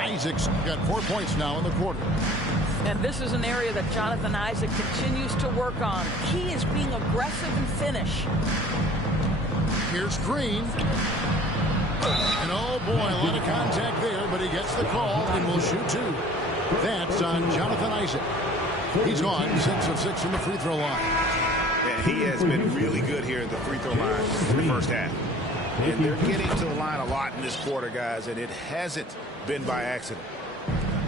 Isaac's got 4 points now in the quarter. And this is an area that Jonathan Isaac continues to work on. Key is being aggressive and finish. Here's Green. And oh boy, a lot of contact there, but he gets the call and will shoot 2. That's on Jonathan Isaac. He's gone 6 of 6 from the free throw line. And he has been really good here at the free throw line in the first half. And they're getting to the line a lot in this quarter, guys, and it hasn't been by accident.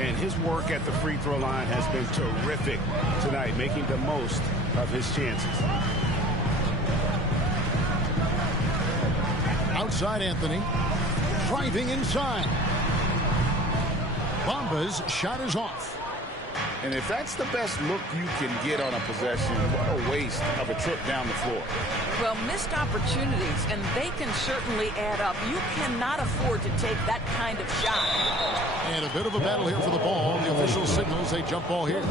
And his work at the free throw line has been terrific tonight, making the most of his chances. Outside Anthony. Driving inside. Bamba's shot is off. And if that's the best look you can get on a possession, what a waste of a trip down the floor. Well, missed opportunities, and they can certainly add up. You cannot afford to take that kind of shot. And a bit of a battle here for the ball. The official signals a jump ball here.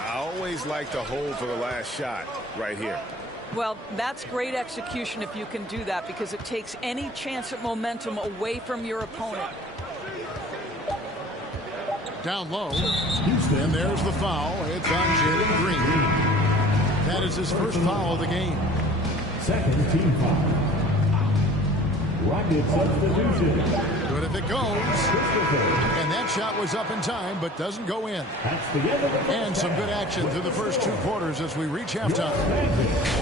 I always like to hold for the last shot right here. Well, that's great execution if you can do that, because it takes any chance at momentum away from your opponent. Down low. And there's the foul. It's on Jalen Green. That is his first foul of the game. Second team foul. Rocket substitution. Good if it goes. And that shot was up in time, but doesn't go in. And some good action through the first 2 quarters as we reach halftime.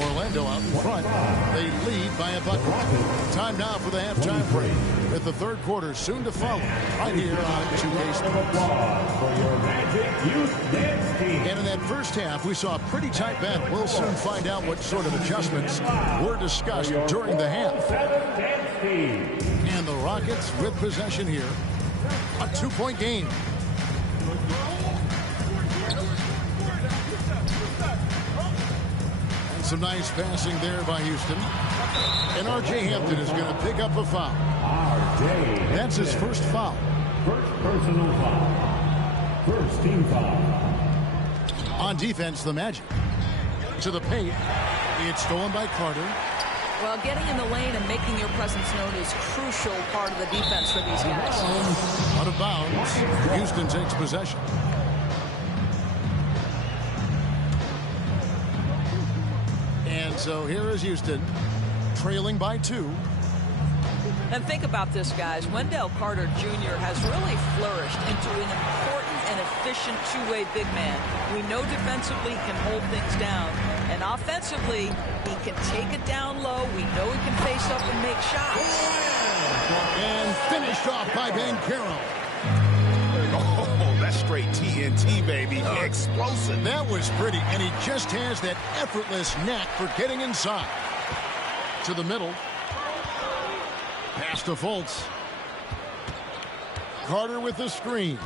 Orlando out in front. They lead by a bucket. Time now for the halftime break. With the third quarter soon to follow. Right here on 2K Sports. And in that first half, we saw a pretty tight battle. We'll soon find out what sort of adjustments were discussed during the half. And the Rockets with possession here. A 2-point game. And some nice passing there by Houston. And R.J. Hampton is going to pick up a foul. That's his first foul. First personal foul. First team foul. On defense, the Magic. To the paint. It's stolen by Carter. Well, getting in the lane and making your presence known is crucial part of the defense for these guys. Out of bounds. Houston takes possession. So here is Houston, trailing by 2. And think about this, guys. Wendell Carter Jr. has really flourished into an important and efficient two-way big man. We know defensively he can hold things down. And offensively, he can take it down low. We know he can face up and make shots. And finished off by Banchero. Oh, that's straight TNT, baby. Explosive. That was pretty. And he just has that effortless knack for getting inside. To the middle. Pass to Fultz. Carter with the screen.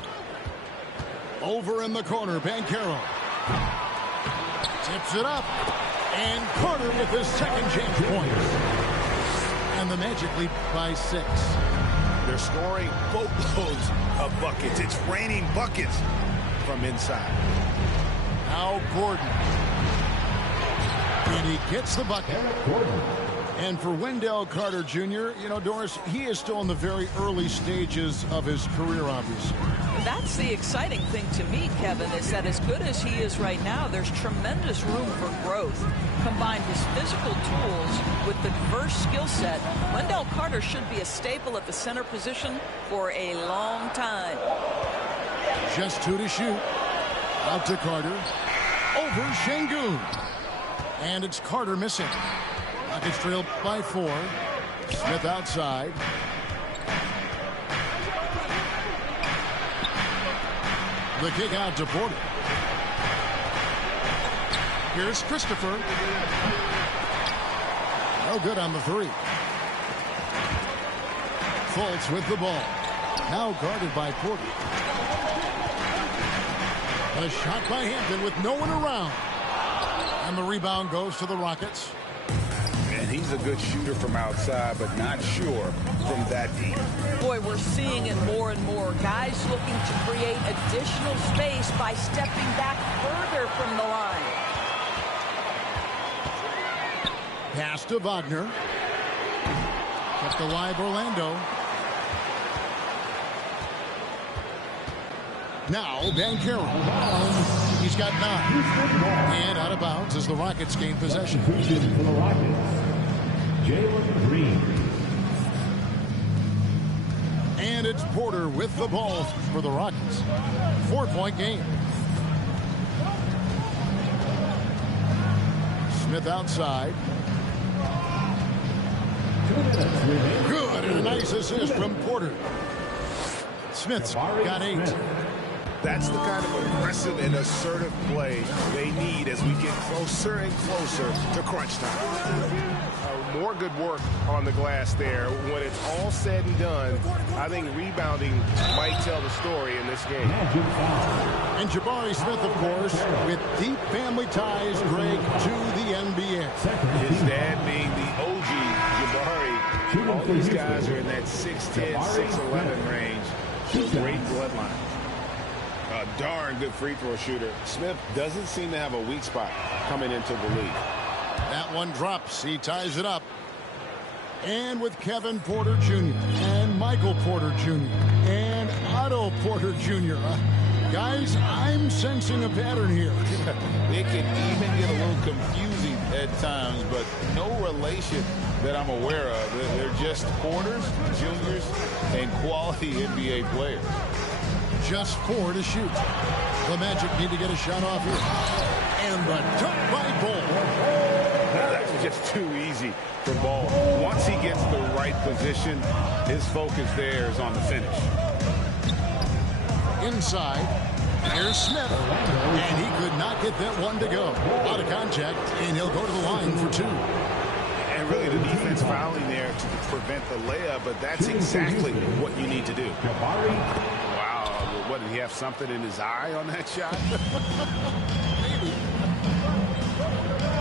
Over in the corner, Banchero. Tips it up. And Carter with his second chance point. And the Magic lead by 6. They're scoring boatloads of buckets. It's raining buckets from inside. Now Gordon. And he gets the bucket. And for Wendell Carter Jr., you know, Doris, he is still in the very early stages of his career, obviously. That's the exciting thing to me, Kevin, is that as good as he is right now, there's tremendous room for growth. Combine his physical tools with the diverse skill set, Wendell Carter should be a staple at the center position for a long time. Just 2 to shoot. Out to Carter. Over Şengün. And it's Carter missing. Rockets trailed by 4. Smith outside. The kick out to Porter. Here's Christopher. No good on the 3. Fultz with the ball. Now guarded by Porter. A shot by Hampton with no one around. And the rebound goes to the Rockets. And he's a good shooter from outside, but not sure from that deep. Boy, we're seeing it more and more. Guys looking to create additional space by stepping back further from the line. Pass to Wagner. Kept alive Orlando. Now Banchero. He's got 9. And out of bounds as the Rockets gain possession. Jalen Green. And it's Porter with the ball for the Rockets. 4-point game. Smith outside. Good, and a nice assist from Porter. Smith's got 8. That's the kind of aggressive and assertive play they need as we get closer and closer to crunch time. More good work on the glass there. When it's all said and done, I think rebounding might tell the story in this game. And Jabari Smith, of course, with deep family ties, Greg, to the NBA. His dad being the OG Jabari. All these guys are in that 6'10", 6'11" range. So great bloodline. A darn good free throw shooter. Smith doesn't seem to have a weak spot coming into the league. That one drops. He ties it up. And with Kevin Porter Jr. and Michael Porter Jr. and Otto Porter Jr. Guys, I'm sensing a pattern here. It can even get a little confusing at times, but no relation that I'm aware of. They're just Porters, juniors, and quality NBA players. Just 4 to shoot. The Magic need to get a shot off here. And the dunk by Ball. That's just too easy for Ball. Once he gets the right position, his focus there is on the finish. Inside, here's Smith. And he could not get that one to go. Out of contact, and he'll go to the line for 2. And really the defense fouling there to prevent the layup, but that's exactly what you need to do. Wow, what, did he have something in his eye on that shot?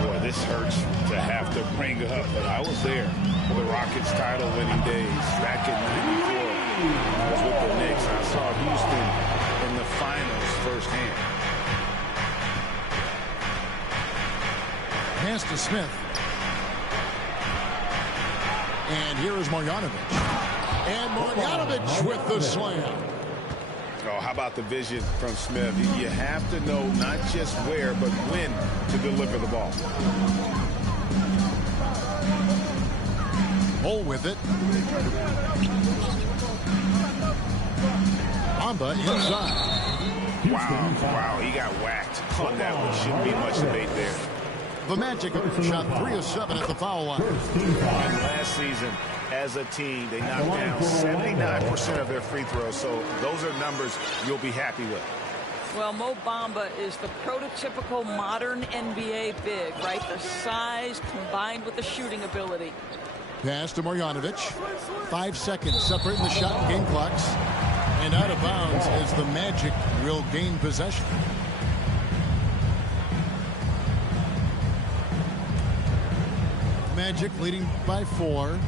Boy, this hurts to have to bring up, but I was there for the Rockets title-winning days back in '94. I was with the Knicks. I saw Houston in the finals firsthand. Pass to Smith. And here is Marjanovic. And Marjanovic with the slam. Oh, how about the vision from Smith? You have to know not just where, but when to deliver the ball. Bull with it. Bamba inside. Wow, he got whacked on that one. Shouldn't be much debate there. The Magic shot 3 of 7 at the foul line. And last season, as a team, they knocked down 79% of their free throws. So those are numbers you'll be happy with. Well, Mo Bamba is the prototypical modern NBA big, right? The size combined with the shooting ability. Pass to Marjanovic. 5 seconds separating the shot and game clocks. And out of bounds as the Magic will gain possession. Magic leading by 4.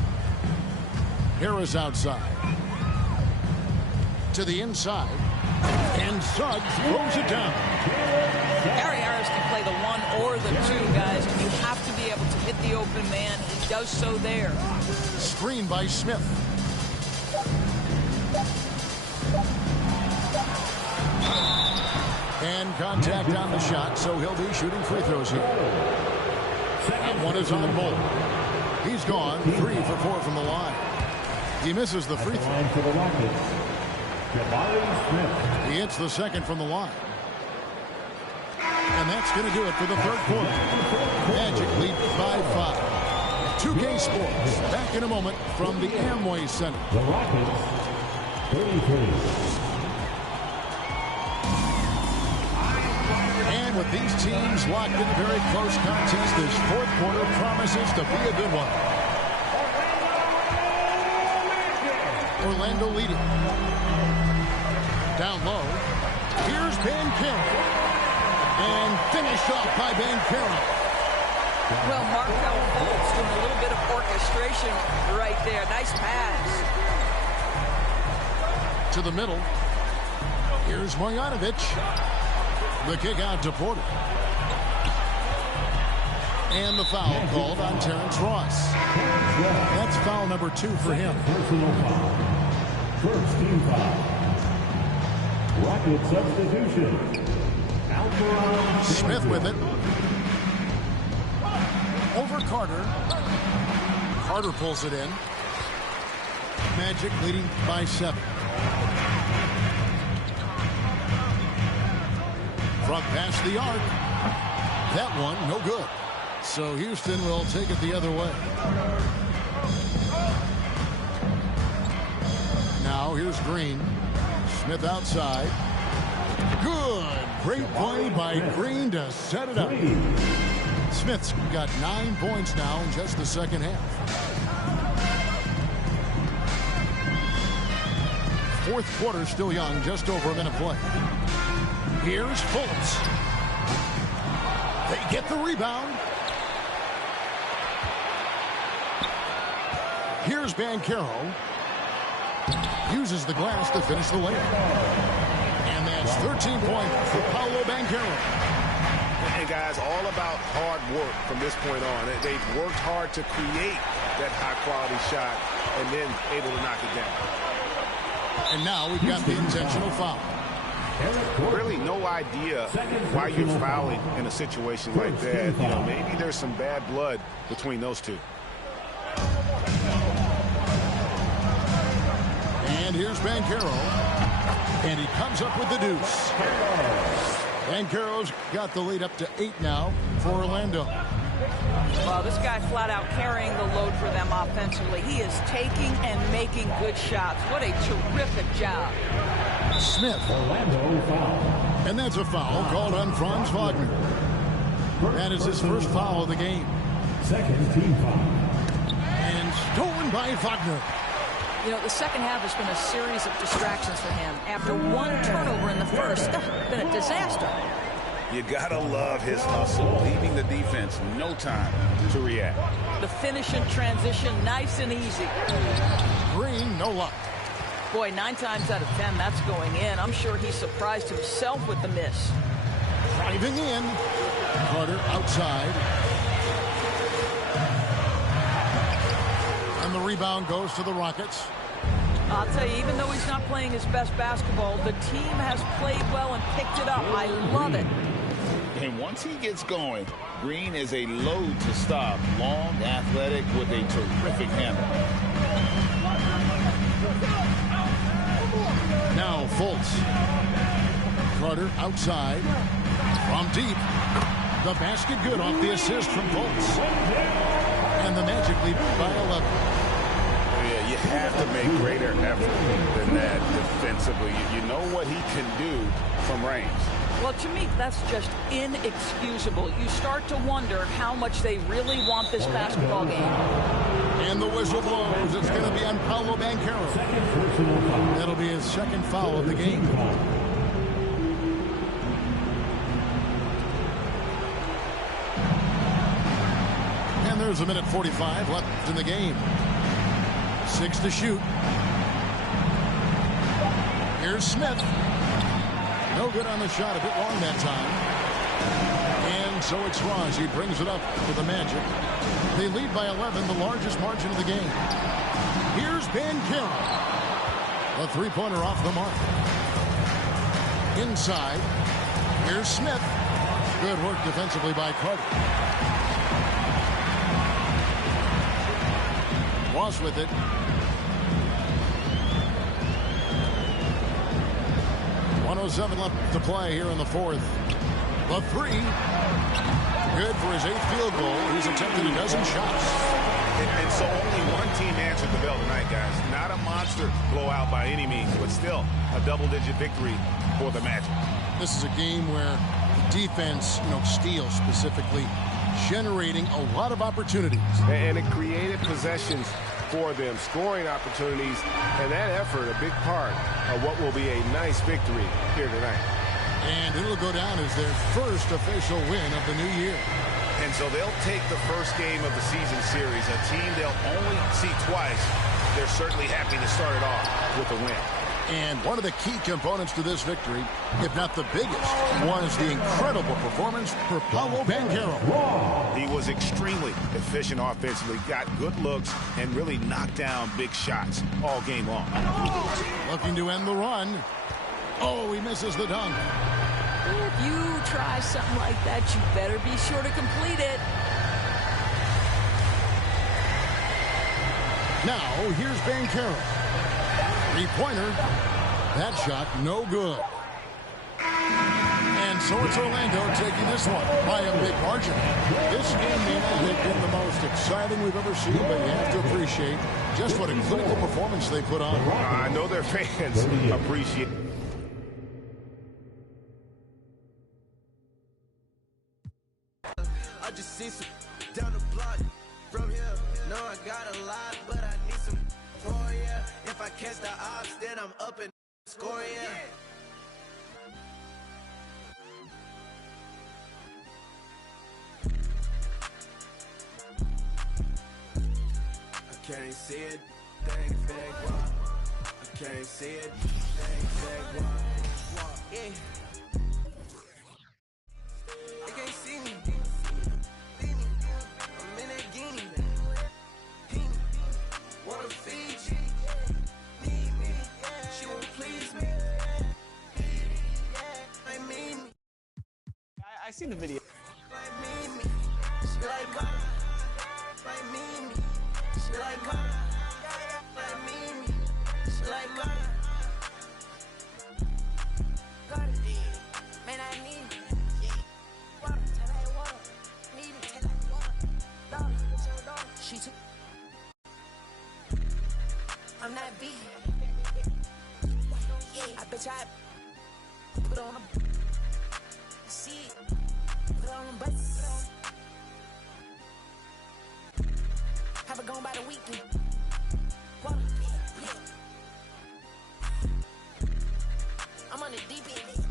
Harris outside. To the inside. And Suggs throws it down. Gary Harris can play the 1 or the 2, guys. You have to be able to hit the open man. He does so there. Screen by Smith. And contact on the shot, so he'll be shooting free throws here. That one is on Bull. He's gone 3 for 4 from the line. He misses the free throw. He hits the second from the line. And that's going to do it for the third quarter. Magic lead by 5. 2K Sports back in a moment from the Amway Center. The Rockets, 33. And with these teams locked in a very close contest, this fourth quarter promises to be a good one. Orlando leading. Down low. Here's Banchero. And finished off by Banchero. Well, Markel Fultz doing a little bit of orchestration right there. Nice pass. To the middle. Here's Marjanovic. The kick out to Porter. And the foul called on Terrence Ross. That's foul number 2 for him. Personal foul. First team foul. Rocket substitution. Smith with it. Over Carter. Carter pulls it in. Magic leading by 7. Front past the arc. That one, no good. So Houston will take it the other way. Now here's Green. Smith outside. Good. Great play by Green to set it up. Smith's got 9 points now in just the second half. Fourth quarter still young, just over a minute play. Here's Fultz. They get the rebound. Here's Banchero. Uses the glass to finish the layup. And that's 13 points for Paolo Banchero. And guys, all about hard work from this point on. They've worked hard to create that high-quality shot and then able to knock it down. And now we've got the intentional foul. Really no idea why you're fouling in a situation like that. You know, maybe there's some bad blood between those two. And here's Banchero. And he comes up with the deuce. Banchero's got the lead up to 8 now for Orlando. Well, this guy flat out carrying the load for them offensively. He is taking and making good shots. What a terrific job. Smith. And that's a foul called on Franz Wagner. That is his first foul of the game. Second team foul. And stolen by Wagner. You know, the second half has been a series of distractions for him. After 1 turnover in the first, it's been a disaster. You gotta love his hustle, leaving the defense no time to react. The finish in transition, nice and easy. Green, no luck. Boy, 9 times out of 10, that's going in. I'm sure he surprised himself with the miss. Driving in. Carter outside. And the rebound goes to the Rockets. I'll tell you, even though he's not playing his best basketball, the team has played well and picked it up. I love it. And once he gets going, Green is a load to stop. Long, athletic, with a terrific handle. Now Fultz. Carter outside. From deep. The basket good off the assist from Fultz. And the Magic lead by 11. Yeah, you have to make greater effort than that defensively. You know what he can do from range. Well, to me, that's just inexcusable. You start to wonder how much they really want this basketball game. And the whistle blows. It's going to be on Paolo Banchero. That'll be his second foul of the game. And there's a minute 45 left in the game. 6 to shoot. Here's Smith. No good on the shot, a bit long that time. And so it's Ross. He brings it up for the Magic. They lead by 11, the largest margin of the game. Here's Banchero. A three-pointer off the mark. Inside. Here's Smith. Good work defensively by Carter. Ross with it. .107 left to play here in the fourth. The three. Good for his 8th field goal. He's attempted a dozen shots. And so only one team answered the bell tonight, guys. Not a monster blowout by any means, but still a double-digit victory for the Magic. This is a game where the defense, Steele specifically, generating a lot of opportunities. And it created possessions for them, scoring opportunities, and that effort a big part of what will be a nice victory here tonight. And it'll go down as their first official win of the new year. And so they'll take the first game of the season series, a team they'll only see twice. They're certainly happy to start it off with a win. And one of the key components to this victory, if not the biggest, was the incredible performance for Paolo Banchero. He was extremely efficient offensively, got good looks, and really knocked down big shots all game long. Looking to end the run. Oh, he misses the dunk. If you try something like that, you better be sure to complete it. Now, here's Banchero. Three-pointer. That shot, no good. And so it's Orlando taking this one by a big margin. This game may not have been the most exciting we've ever seen, but you have to appreciate just what a clinical performance they put on. I know their fans appreciate it. I just see some down the block from here. No, I got a lot, but I need some for yeah. If I catch the odds, then I'm up and score, yeah. I can't see it, things big walk. I can't see it, things big walk. Yeah. They can't see me. I'm in that guinea. Wanna feed you. Need me. She won't please me. I mean me. I seen the video. Like me. She like mine. Like me. She like mine. Like me. She like mine. Got it. Man, I need it. Water, tell like water. Need it, tell like water. Daughter, it's your daughter. She took. I'm not vegan. Yeah, I bet I put on a see it. Put on them butts. Have it gone by the weekend. Water. I'm on the deep end.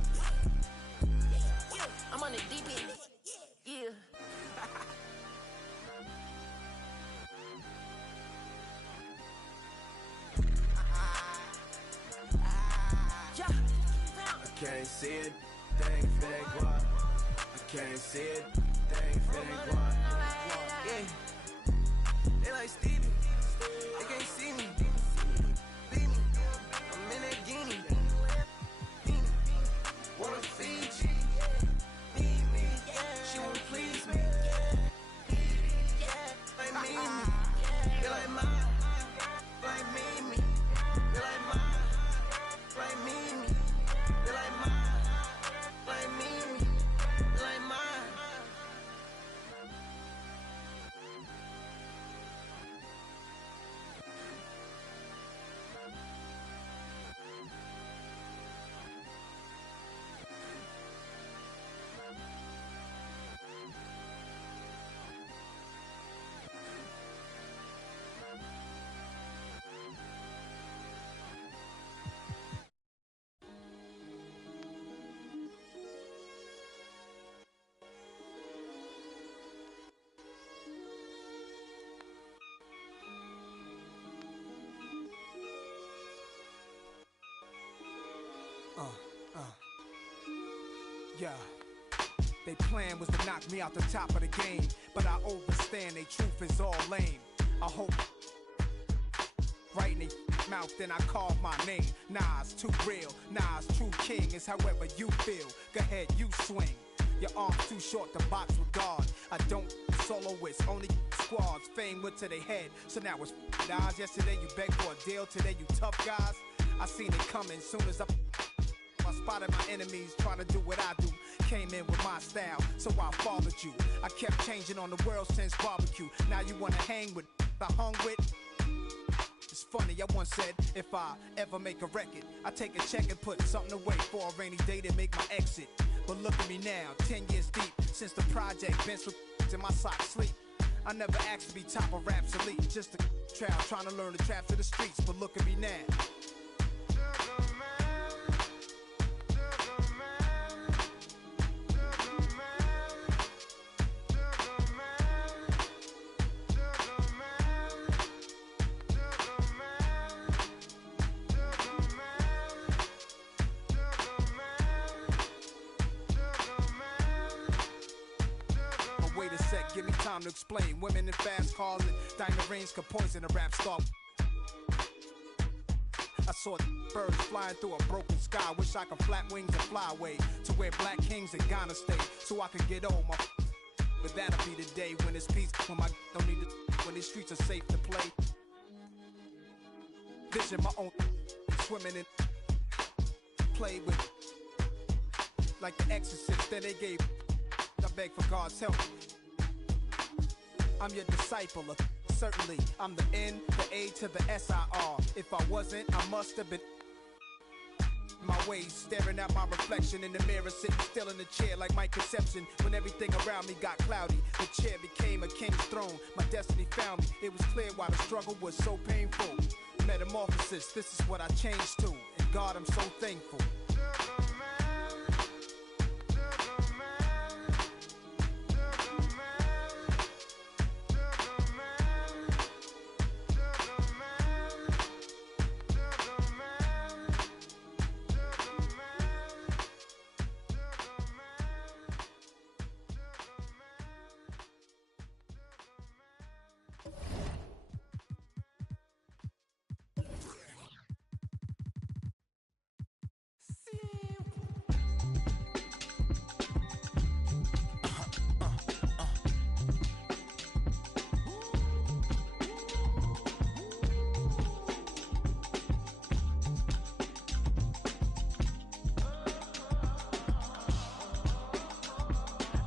I'm on the deep end. Yeah. I can't see it, things big walk. I can't see it, things big walk. Yeah. They like Stevie, they can't see me. I'm in that guinea. Wanna feed you. Need me. Yeah. They plan was to knock me out the top of the game, but I overstand they truth is all lame. I hope right in they mouth, then I carve my name. Nas, too real. Nas, true king is however you feel. Go ahead, you swing. Your arm's too short to box with God. I don't soloists, only squads. Fame went to their head, so now it's guys. Yesterday you begged for a deal, today you tough guys. I seen it coming soon as I spotted my enemies trying to do what I do. Came in with my style, so I followed you. I kept changing on the world since barbecue. Now you wanna hang with I hung with. It's funny, I once said, if I ever make a record, I take a check and put something away for a rainy day to make my exit. But look at me now, 10 years deep, since the project, bench with in my socks sleep. I never asked to be top of Rap's elite, just a trial trying to learn the traps of the streets. But look at me now. Give me time to explain. Women in fast cars and diamond rings could poison a rap star. I saw birds flying through a broken sky. Wish I could flap wings and fly away to where black kings in Ghana stay, so I could get old. But that'll be the day when it's peace, when my don't need to, when these streets are safe to play. Vision my own, swimming in, play with like the Exorcist. Then they gave. I beg for God's help. I'm your disciple, certainly. I'm the N, the A to the S-I-R. If I wasn't, I must have been my ways, staring at my reflection in the mirror, sitting still in the chair like my conception. When everything around me got cloudy, the chair became a king's throne. My destiny found me. It was clear why the struggle was so painful. Metamorphosis, this is what I changed to. And God, I'm so thankful.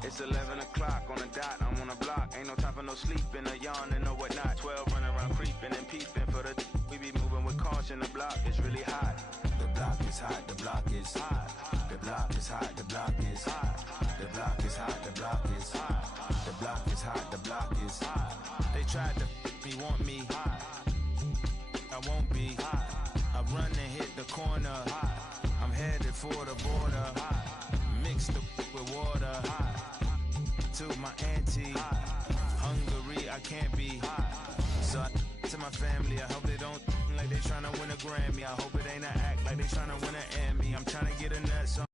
It's 11 o'clock on the dot, I'm on the block. Ain't no time for no sleeping, or yawning, or whatnot. 12 running around creeping and peeping for the we be moving with caution. The block is really hot. The block is hot, the block is hot. The block is hot, the block is hot. The block is hot, the block is hot. The block is hot, the block is hot. They tried to me, want me hot. I won't be hot. I run and hit the corner hot. I'm headed for the border hot. Mix the with water hot. To my auntie Hungary, I can't be hot. So to my family, I hope they don't like they tryna win a Grammy. I hope it ain't an act like they tryna win an Emmy. I'm tryna get a nut. So